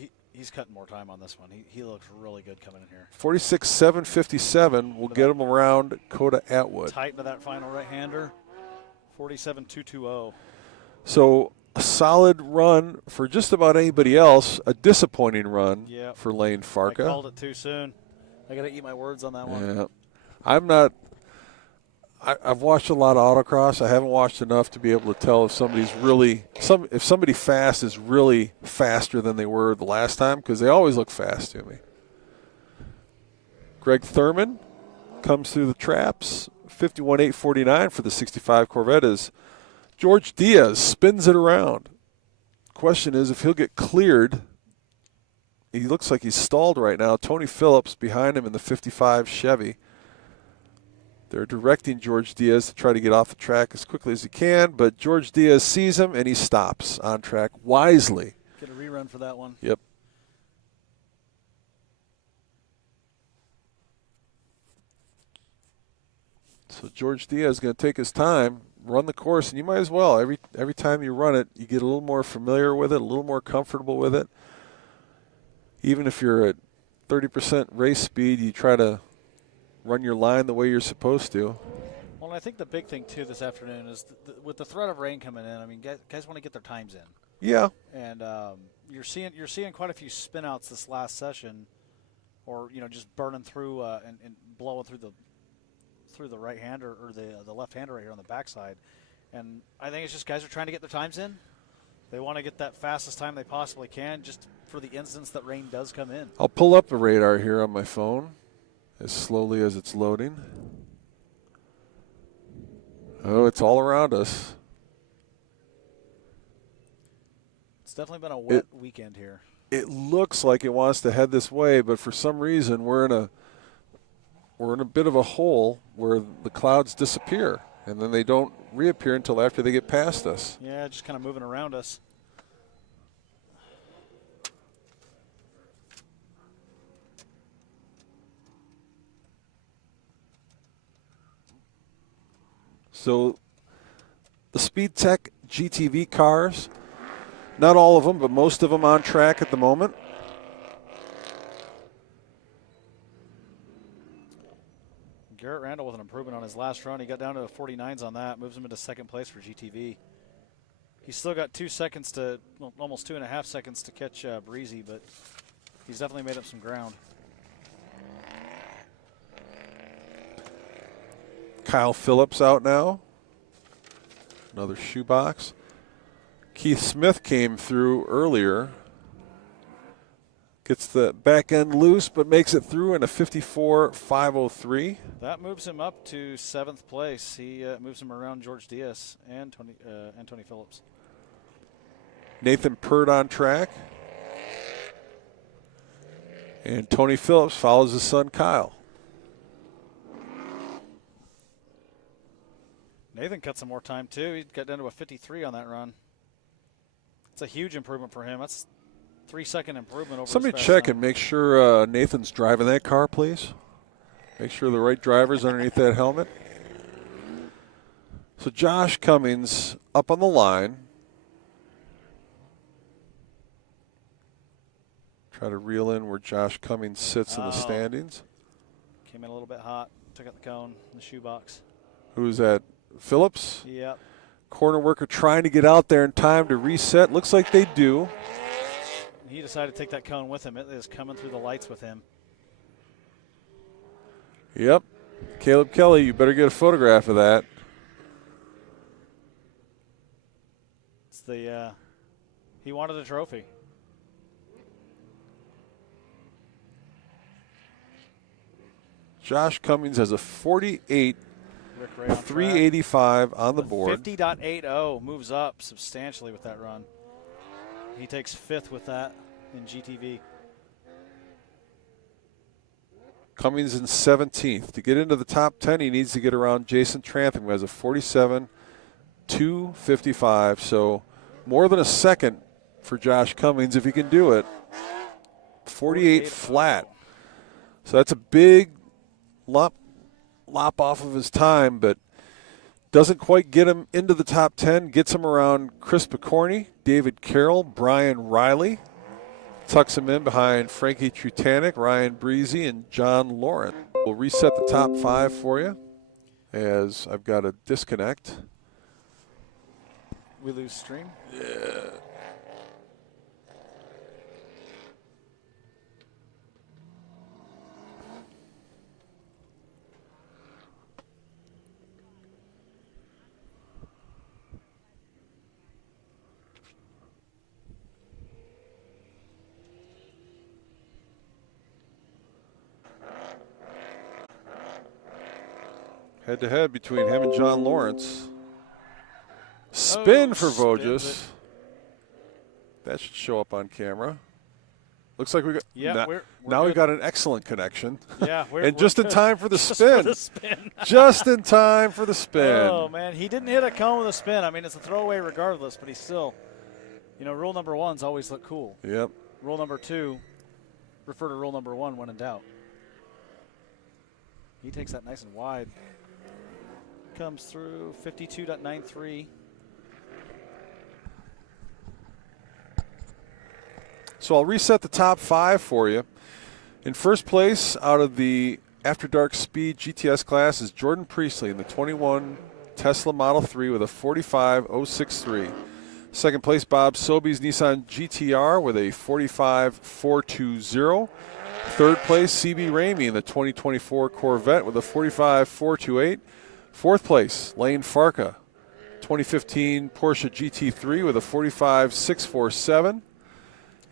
cutting more time on this one. He looks really good coming in here. 46-757 will get him around Coda Atwood. Tight into that final right-hander. 47-220. So a solid run for just about anybody else. A disappointing run for Lane Farka. I called it too soon. I got to eat my words on that one. Yeah, I'm not. I've watched a lot of autocross. I haven't watched enough to be able to tell if somebody's really if somebody fast is really faster than they were the last time, because they always look fast to me. Greg Thurman comes through the traps. 51.849 for the 65 Corvette as George Diaz spins it around. Question is if he'll get cleared. He looks like he's stalled right now. Tony Phillips behind him in the 55 Chevy. They're directing George Diaz to try to get off the track as quickly as he can, but George Diaz sees him and he stops on track wisely. Get a rerun for that one. Yep. So George Diaz is going to take his time, run the course, and you might as well. Every time you run it, you get a little more familiar with it, a little more comfortable with it. Even if you're at 30% race speed, you try to run your line the way you're supposed to. Well, and I think the big thing, too, this afternoon is with the threat of rain coming in, I mean, guys want to get their times in. Yeah. And you're seeing quite a few spin-outs this last session, or, just burning through and blowing through the right-hander or the left-hander right here on the backside. And I think it's just guys are trying to get their times in. They want to get that fastest time they possibly can just for the instance that rain does come in. I'll pull up the radar here on my phone as slowly as it's loading. Oh, it's all around us. It's definitely been a wet weekend here. It looks like it wants to head this way, but for some reason we're in a bit of a hole where the clouds disappear, and then they don't reappear until after they get past us. Yeah, just kind of moving around us. So the Speed Tech GTV cars, not all of them, but most of them on track at the moment. Garrett Randall with an improvement on his last run. He got down to 49s on that, moves him into second place for GTV. He's still got 2 seconds to, well, almost 2.5 seconds to catch Breezy, but he's definitely made up some ground. Kyle Phillips out now. Another shoebox. Keith Smith came through earlier. Gets the back end loose, but makes it through in a 54.503. That moves him up to 7th place. He moves him around George Diaz and Tony Phillips. Nathan Pert on track. And Tony Phillips follows his son Kyle. Nathan cut some more time, too. He got down to a 53 on that run. It's a huge improvement for him. That's 3-second improvement over Somebody his check fast and make sure Nathan's driving that car, please. Make sure the right driver's underneath that helmet. So Josh Cummings up on the line. Try to reel in where Josh Cummings sits in the standings. Came in a little bit hot. Took out the cone in the shoebox. Who's that? Phillips? Yep. Corner worker trying to get out there in time to reset. Looks like they do. He decided to take that cone with him. It is coming through the lights with him. Yep. Caleb Kelly, you better get a photograph of that. It's the he wanted a trophy. Josh Cummings has a 48, Rick Ray on 385 on the board. 50.80 moves up substantially with that run. He takes 5th with that in GTV. Cummings in 17th. To get into the top 10, he needs to get around Jason Trantham, who has a 47, 255. So more than a second for Josh Cummings if he can do it. 48 flat. So that's a big lop off of his time, but doesn't quite get him into the top 10. Gets him around Chris Picorni, David Carroll, Brian Riley. Tucks him in behind Frankie Trutanek, Ryan Breezy, and John Lawrence. We'll reset the top 5 for you as I've got a disconnect. We lose stream? Yeah. Head-to-head between him and John Lawrence. Spin for Voges. That should show up on camera. Looks like we got. Yeah, now we got an excellent connection. Yeah, and just in time for the just spin. For the spin. Just in time for the spin. Oh man, he didn't hit a cone with a spin. I mean, it's a throwaway regardless, but he still. You know, rule number 1's always look cool. Yep. Rule number 2, refer to rule number 1 when in doubt. He takes that nice and wide. Comes through 52.93. So I'll reset the top 5 for you. In first place out of the After Dark Speed GTS class is Jordan Priestley in the 21 Tesla Model 3 with a 45.063. Second place, Bob Sobeys Nissan GTR with a 45.420. Third place, CB Ramey in the 2024 Corvette with a 45.428. Fourth place, Lane Farka, 2015 Porsche GT3 with a 45.647.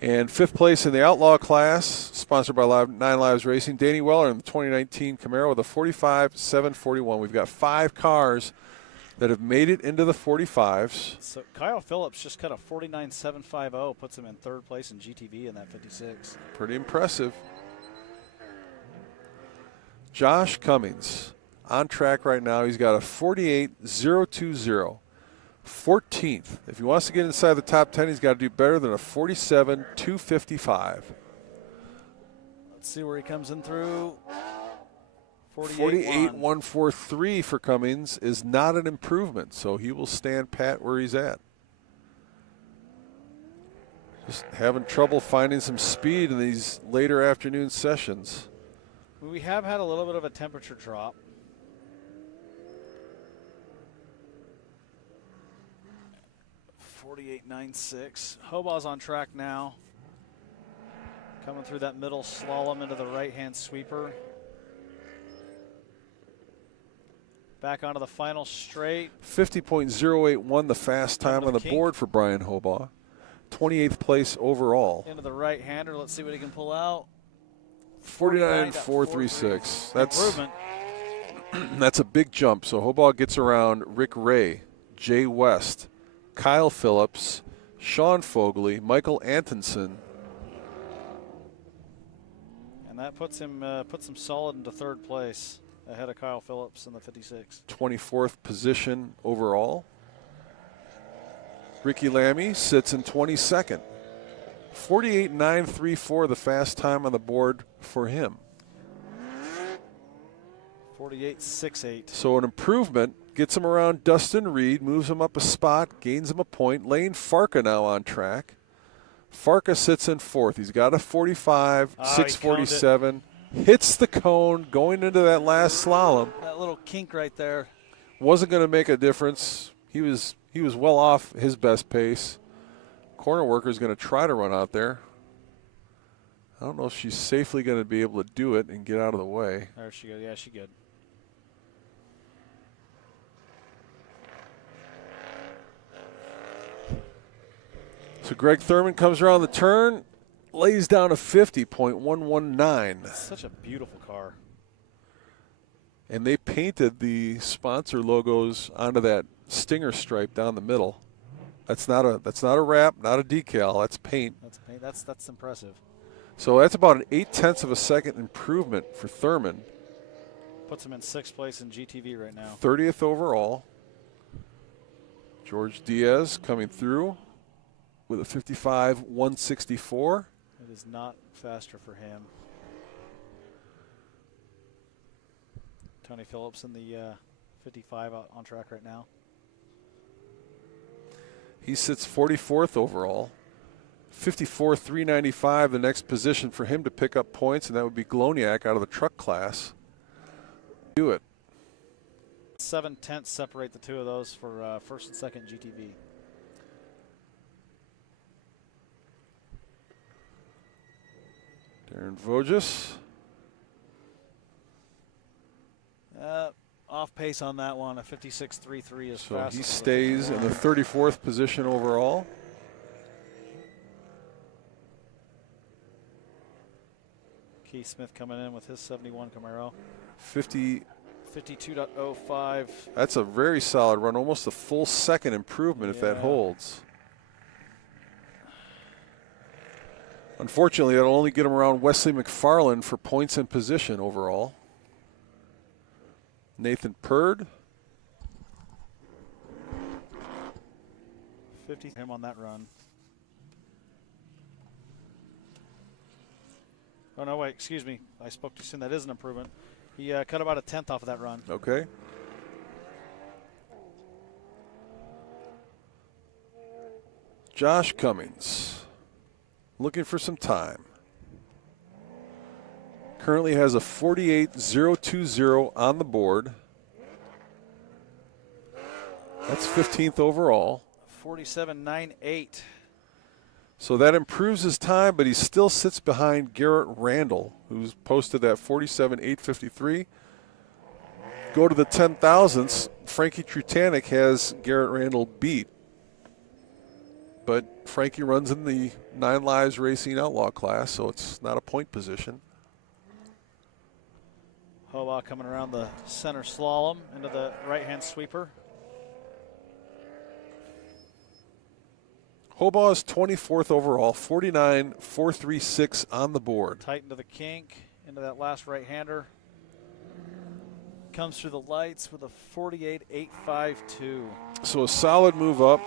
And fifth place in the Outlaw class, sponsored by Nine Lives Racing, Danny Weller in the 2019 Camaro with a 45.741. We've got 5 cars that have made it into the 45s. So Kyle Phillips just cut a 49.750, puts him in 3rd place in GTV in that 56. Pretty impressive. Josh Cummings on track right now. He's got a 48.020. 14th. If he wants to get inside the top 10, he's got to do better than a 47.255. Let's see where he comes in through. 48.143 for Cummings is not an improvement, so he will stand pat where he's at. Just having trouble finding some speed in these later afternoon sessions. We have had a little bit of a temperature drop. .96. Hobaw's on track now. Coming through that middle slalom into the right-hand sweeper. Back onto the final straight. 50.081, the fast time on the board for Brian Hobaugh. 28th place overall. Into the right-hander. Let's see what he can pull out. 49.436. That's improvement. That's a big jump. So Hobaugh gets around Rick Ray, Jay West, Kyle Phillips, Sean Fogley, Michael Antonson. And that puts him solid into 3rd place ahead of Kyle Phillips in the 56. 24th position overall. Ricky Lamy sits in 22nd. 48.934, the fast time on the board for him. 48.68. So an improvement. Gets him around Dustin Reed, moves him up a spot, gains him a point. Lane Farka now on track. Farka sits in 4th. He's got a 45.647. Hits the cone going into that last slalom. That little kink right there. Wasn't going to make a difference. He was well off his best pace. Corner worker is going to try to run out there. I don't know if she's safely going to be able to do it and get out of the way. There she goes. Yeah, she good. So Greg Thurman comes around the turn, lays down a 50.119. Such a beautiful car. And they painted the sponsor logos onto that stinger stripe down the middle. That's not a wrap, not a decal. That's paint. That's paint. That's impressive. So that's about an 0.8 of a second improvement for Thurman. Puts him in 6th place in GTV right now. 30th overall. George Diaz coming through with a 55.164. It is not faster for him. Tony Phillips in the 55 out on track right now. He sits 44th overall. 54.395, the next position for him to pick up points, and that would be Gloniak out of the truck class. Do it. 7/10 separate the two of those for first and second GTV. Darren Voges. Off pace on that one. A 56.33 is So fast. he stays in the 34th position overall. Keith Smith coming in with his 71 Camaro. 52.05. 52.05. That's a very solid run, almost a full second improvement if that holds. Unfortunately, that'll only get him around Wesley McFarland for points and position overall. Nathan Purd. 50 him on that run. Oh, no, wait, excuse me. I spoke too soon. That is an improvement. He cut about a 10th off of that run. Okay. Josh Cummings, looking for some time. Currently has a 48.020 on the board. That's 15th overall. 47.98. So that improves his time, but he still sits behind Garrett Randall, who's posted that 47.853. Go to the 10,000ths. Frankie Trutanek has Garrett Randall beat. But Frankie runs in the 9 Lives Racing Outlaw class, so it's not a point position. Hobaugh coming around the center slalom into the right-hand sweeper. Hobaugh is 24th overall, 49.436 on the board. Tight into the kink, into that last right-hander. Comes through the lights with a 48.852. So a solid move up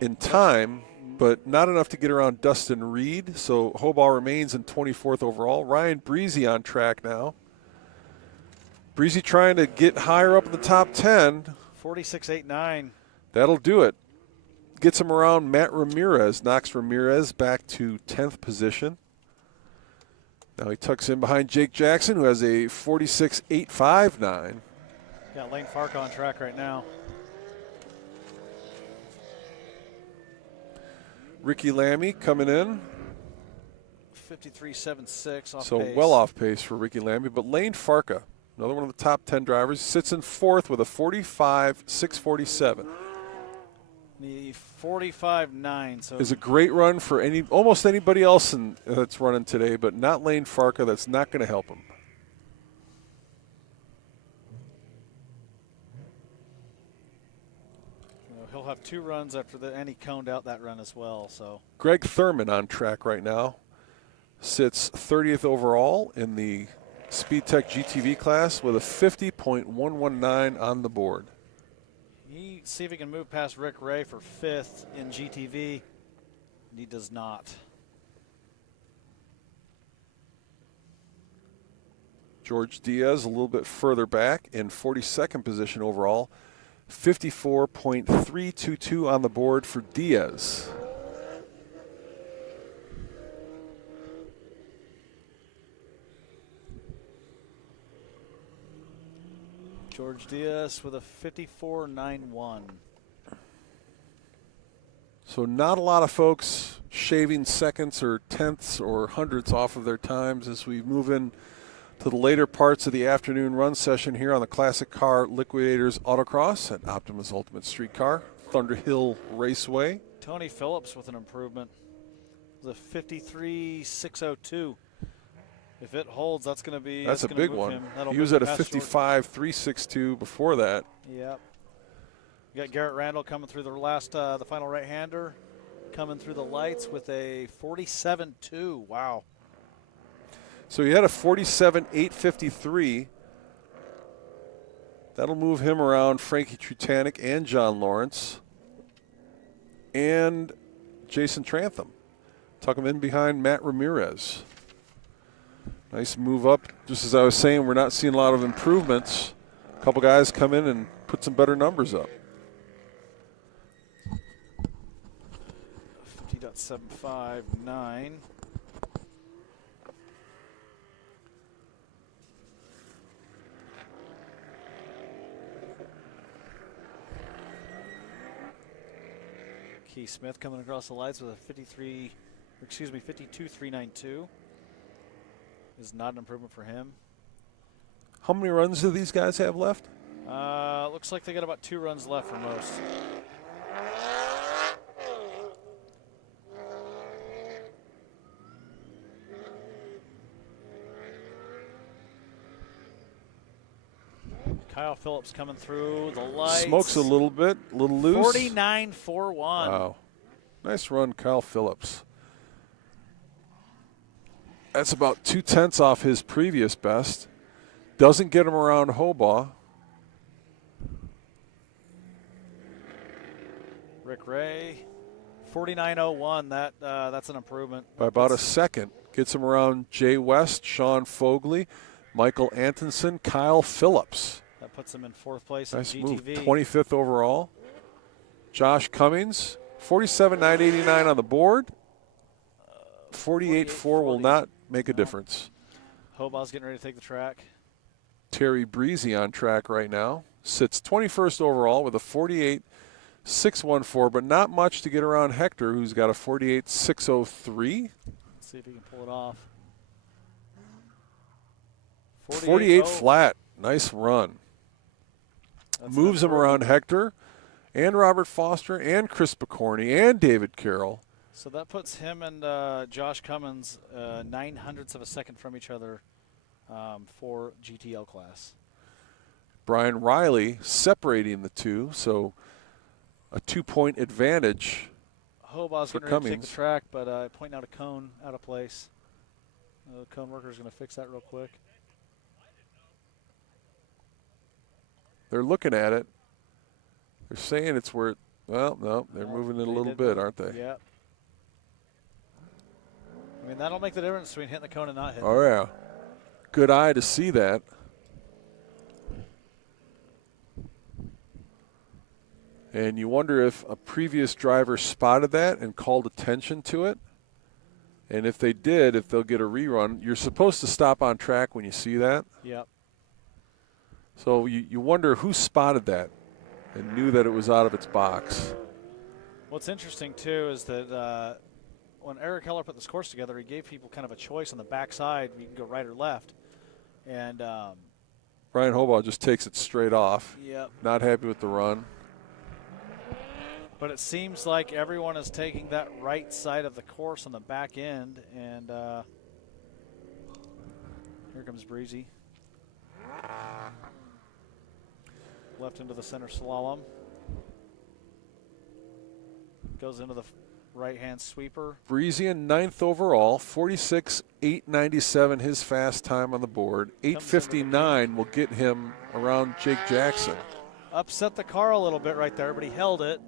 in time, but not enough to get around Dustin Reed. So Hobaugh remains in 24th overall. Ryan Breezy on track now. Breezy trying to get higher up in the top 10. 46.89. That'll do it. Gets him around Matt Ramirez, knocks Ramirez back to 10th position. Now he tucks in behind Jake Jackson, who has a 46.859. Got Lane Fark on track right now. Ricky Lamy coming in. 53.76 off So pace. well off pace for Ricky Lamy. But Lane Farka, another one of the top 10 drivers, sits in 4th with a 45.647. The 45.9. So Is a great run for almost anybody else that's running today, but not Lane Farka. That's not going to help him. he'll have 2 runs after and he coned out that run as well. So Greg Thurman on track right now. Sits 30th overall in the Speed Tech GTV class with a 50.119 on the board. See if he can move past Rick Ray for 5th in GTV, and he does not. George Diaz a little bit further back in 42nd position overall. 54.322 on the board for Diaz. George Diaz with a 54.91. So not a lot of folks shaving seconds or tenths or hundredths off of their times as we move in to the later parts of the afternoon run session here on the Classic Car Liquidators Autocross at Optima's Ultimate Street Car, Thunderhill Raceway. Tony Phillips with an improvement. The 53.602. If it holds, that's going to be. That's a big one. He was at a 55.362 before that. Yep. You got Garrett Randall coming through the final right-hander, coming through the lights with a 47.2. Wow. So he had a 47.853. That'll move him around Frankie Trutanek and John Lawrence and Jason Trantham. Tuck him in behind Matt Ramirez. Nice move up. Just as I was saying, we're not seeing a lot of improvements. A couple guys come in and put some better numbers up. 50.759. Keith Smith coming across the lights with a 52.392. Is not an improvement for him. How many runs do these guys have left? Looks like they got about 2 runs left for most. Kyle Phillips coming through the lights. Smokes a little bit, a little loose. 49.41. Wow. Nice run, Kyle Phillips. That's about 0.2 off his previous best. Doesn't get him around Hobaugh. Rick Ray, 49.01. That's an improvement. By about a second. Gets him around Jay West, Sean Fogley, Michael Antonson, Kyle Phillips. That puts him in 4th place nice in move, GTV. 25th overall. Josh Cummings, 47.989 on the board. 48.4 will not make a difference. Hobaugh's getting ready to take the track. Terry Breezy on track right now. Sits 21st overall with a 48.614, but not much to get around Hector, who's got a 48.603. Let's see if he can pull it off. 48 flat. Nice run. Moves him around Hector and Robert Foster and Chris Picorni and David Carroll. So that puts him and Josh Cummins 0.09 of a second from each other for GTL class. Brian Riley separating the two, so a 2-point advantage. Hobaugh's for getting ready to take Cummins. the track, but pointing out a cone out of place. The cone worker's going to fix that real quick. They're looking at it. They're saying it's where, well, no, they're moving it a little bit, aren't they? Yeah. I mean, that'll make the difference between hitting the cone and not hitting. Oh, yeah. Good eye to see that. And you wonder if a previous driver spotted that and called attention to it. And if they did, if they'll get a rerun. You're supposed to stop on track when you see that. Yep. So you wonder who spotted that and knew that it was out of its box. What's interesting, too, is that when Eric Heller put this course together, he gave people kind of a choice on the backside. You can go right or left. And Brian Hobaugh just takes it straight off. Yep. Not happy with the run. But it seems like everyone is taking that right side of the course on the back end. And here comes Breezy. Left into the center slalom. Goes into the right-hand sweeper. Breezy in 9th overall, 46.897 his fast time on the board. 8:59 will get him around Jake Jackson. Upset the car a little bit right there, but he held it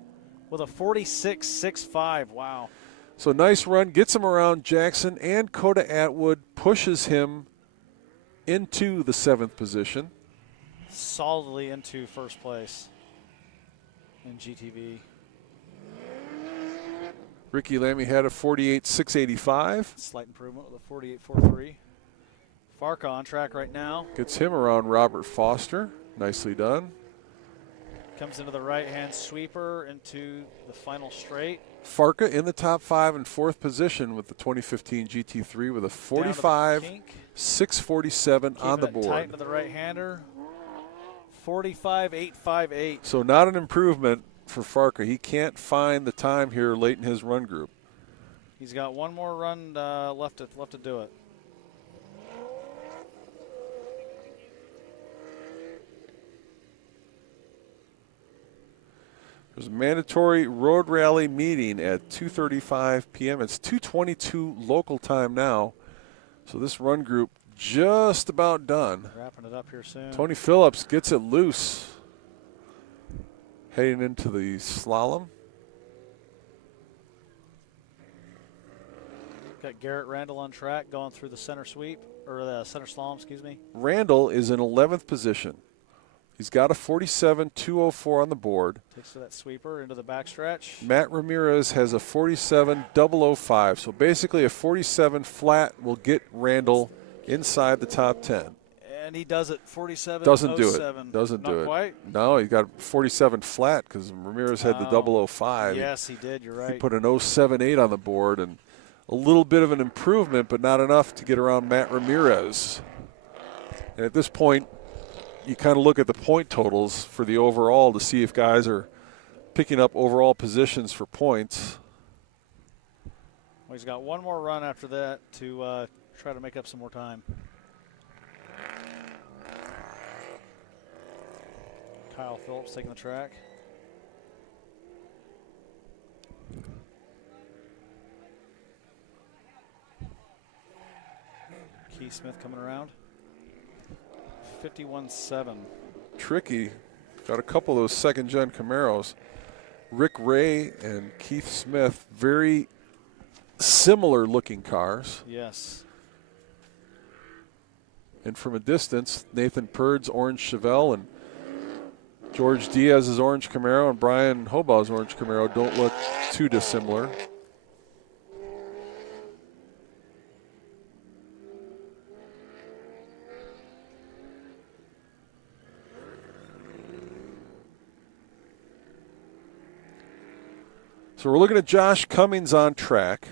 with a 46.65. Wow. So nice run, gets him around Jackson, and Coda Atwood pushes him into the 7th position. Solidly into 1st place in GTV. Ricky Lamy had a 48.685. Slight improvement with a 48.43. Farka on track right now. Gets him around Robert Foster. Nicely done. Comes into the right-hand sweeper into the final straight. Farka in the top 5 and 4th position with the 2015 GT3 with a 45.647 on the board. Tight into the right-hander. 45.858. So not an improvement for Farka. He can't find the time here late in his run group. He's got one more run left to do it. There's a mandatory road rally meeting at 2:35 p.m. It's 2:22 local time now. So this run group just about done. Wrapping it up here soon. Tony Phillips gets it loose. Heading into the slalom. Got Garrett Randall on track going through the center sweep, or the center slalom, excuse me. Randall is in 11th position. He's got a 47.204 on the board. Takes to that sweeper into the backstretch. Matt Ramirez has a 47.005. So basically a 47 flat will get Randall inside the top 10. And he does it 47.07. Doesn't do it. Doesn't do Not it. quite? No, he got 47 flat because Ramirez had the 005. Yes, he did. You're right. He put an 078 on the board and a little bit of an improvement, but not enough to get around Matt Ramirez. And at this point, you kind of look at the point totals for the overall to see if guys are picking up overall positions for points. Well, he's got one more run after that to try to make up some more time. Kyle Phillips taking the track. Keith Smith coming around. 51.7. Tricky. Got a couple of those second-gen Camaros. Rick Ray and Keith Smith, very similar-looking cars. Yes. And from a distance, Nathan Purd's orange Chevelle and George Diaz's orange Camaro and Brian Hobaugh's orange Camaro don't look too dissimilar. So we're looking at Josh Cummings on track.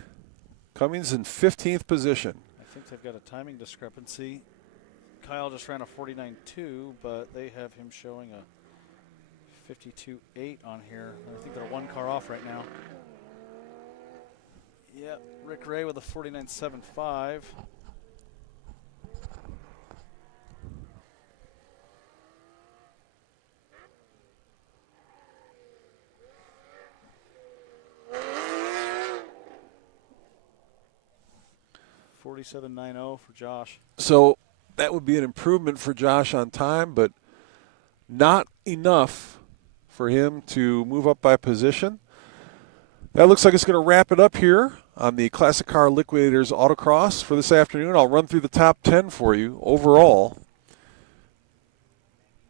Cummings in 15th position. I think they've got a timing discrepancy. Kyle just ran a 49.2, but they have him showing a 52.8 on here. I think they're one car off right now. Yep, Rick Ray with a 49.75. $47.90 for Josh. So that would be an improvement for Josh on time, but not enough for him to move up by position. That looks like it's going to wrap it up here on the Classic Car Liquidators Autocross for this afternoon. I'll run through the top 10 for you overall.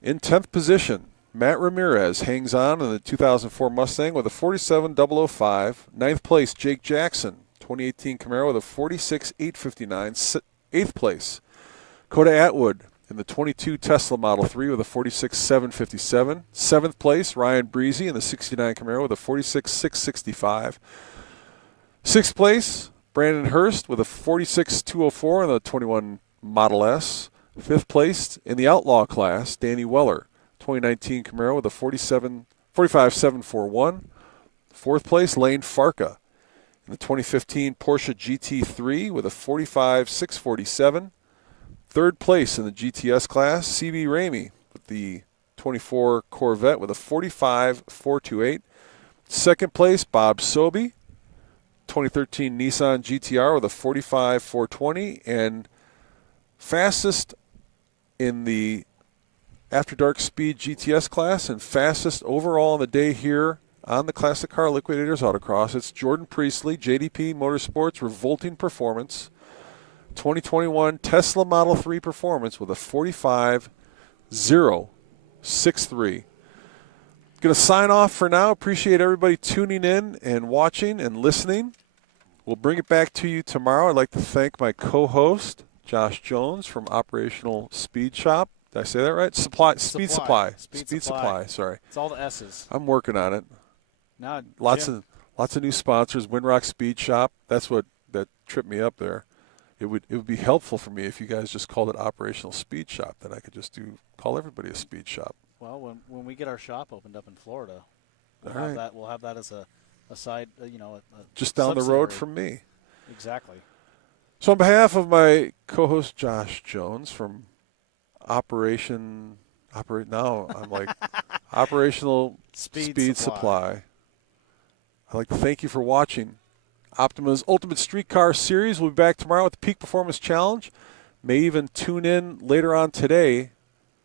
In 10th position, Matt Ramirez hangs on in the 2004 Mustang with a 47.005. 9th place, Jake Jackson, 2018 Camaro with a 46.859. 8th place, Coda Atwood in the 22 Tesla Model 3 with a 46.757. 7th place, Ryan Breezy in the 69 Camaro with a 46.665. 6th place, Brandon Hurst with a 46.204 in the 21 Model S. 5th place in the Outlaw class, Danny Weller, 2019 Camaro with a 45.741. 4th place, Lane Farka in the 2015 Porsche GT3 with a 45.647. 3rd place in the GTS class, C.B. Ramey with the 24 Corvette with a 45.428. 2nd place, Bob Sobey, 2013 Nissan GTR with a 45.420. And fastest in the After Dark Speed GTS class and fastest overall on the day here on the Classic Car Liquidators Autocross, it's Jordan Priestley, JDP Motorsports Revolting Performance, 2021 Tesla Model 3 Performance with a 45.063. Going to sign off for now. Appreciate everybody tuning in and watching and listening. We'll bring it back to you tomorrow. I'd like to thank my co-host, Josh Jones from Operational Speed Shop. Did I say that right? Speed Supply. Sorry. It's all the S's. I'm working on it. Now, Lots of new sponsors. Windrock Speed Shop. That's what that tripped me up there. It would be helpful for me if you guys just called it Operational Speed Shop. Then I could just call everybody a speed shop. Well, when we get our shop opened up in Florida, We'll All have right. that. We'll have that as a side. A Just down the road subsidiary. from me. Exactly. So on behalf of my co-host Josh Jones from Operational Speed Supply. I'd like to thank you for watching Optima's Ultimate Street Car Series. We'll be back tomorrow with the Peak Performance Challenge. May even tune in later on today,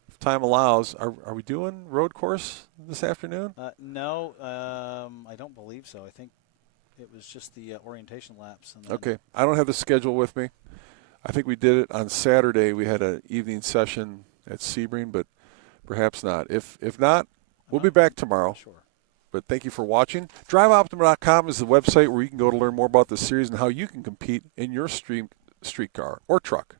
if time allows. Are we doing road course this afternoon? No, I don't believe so. I think it was just the orientation laps. And Okay. I don't have the schedule with me. I think we did it on Saturday. We had an evening session at Sebring, but perhaps not. If not, we'll be back tomorrow. Sure. But thank you for watching. DriveOPTIMA.com is the website where you can go to learn more about the series and how you can compete in your street car or truck.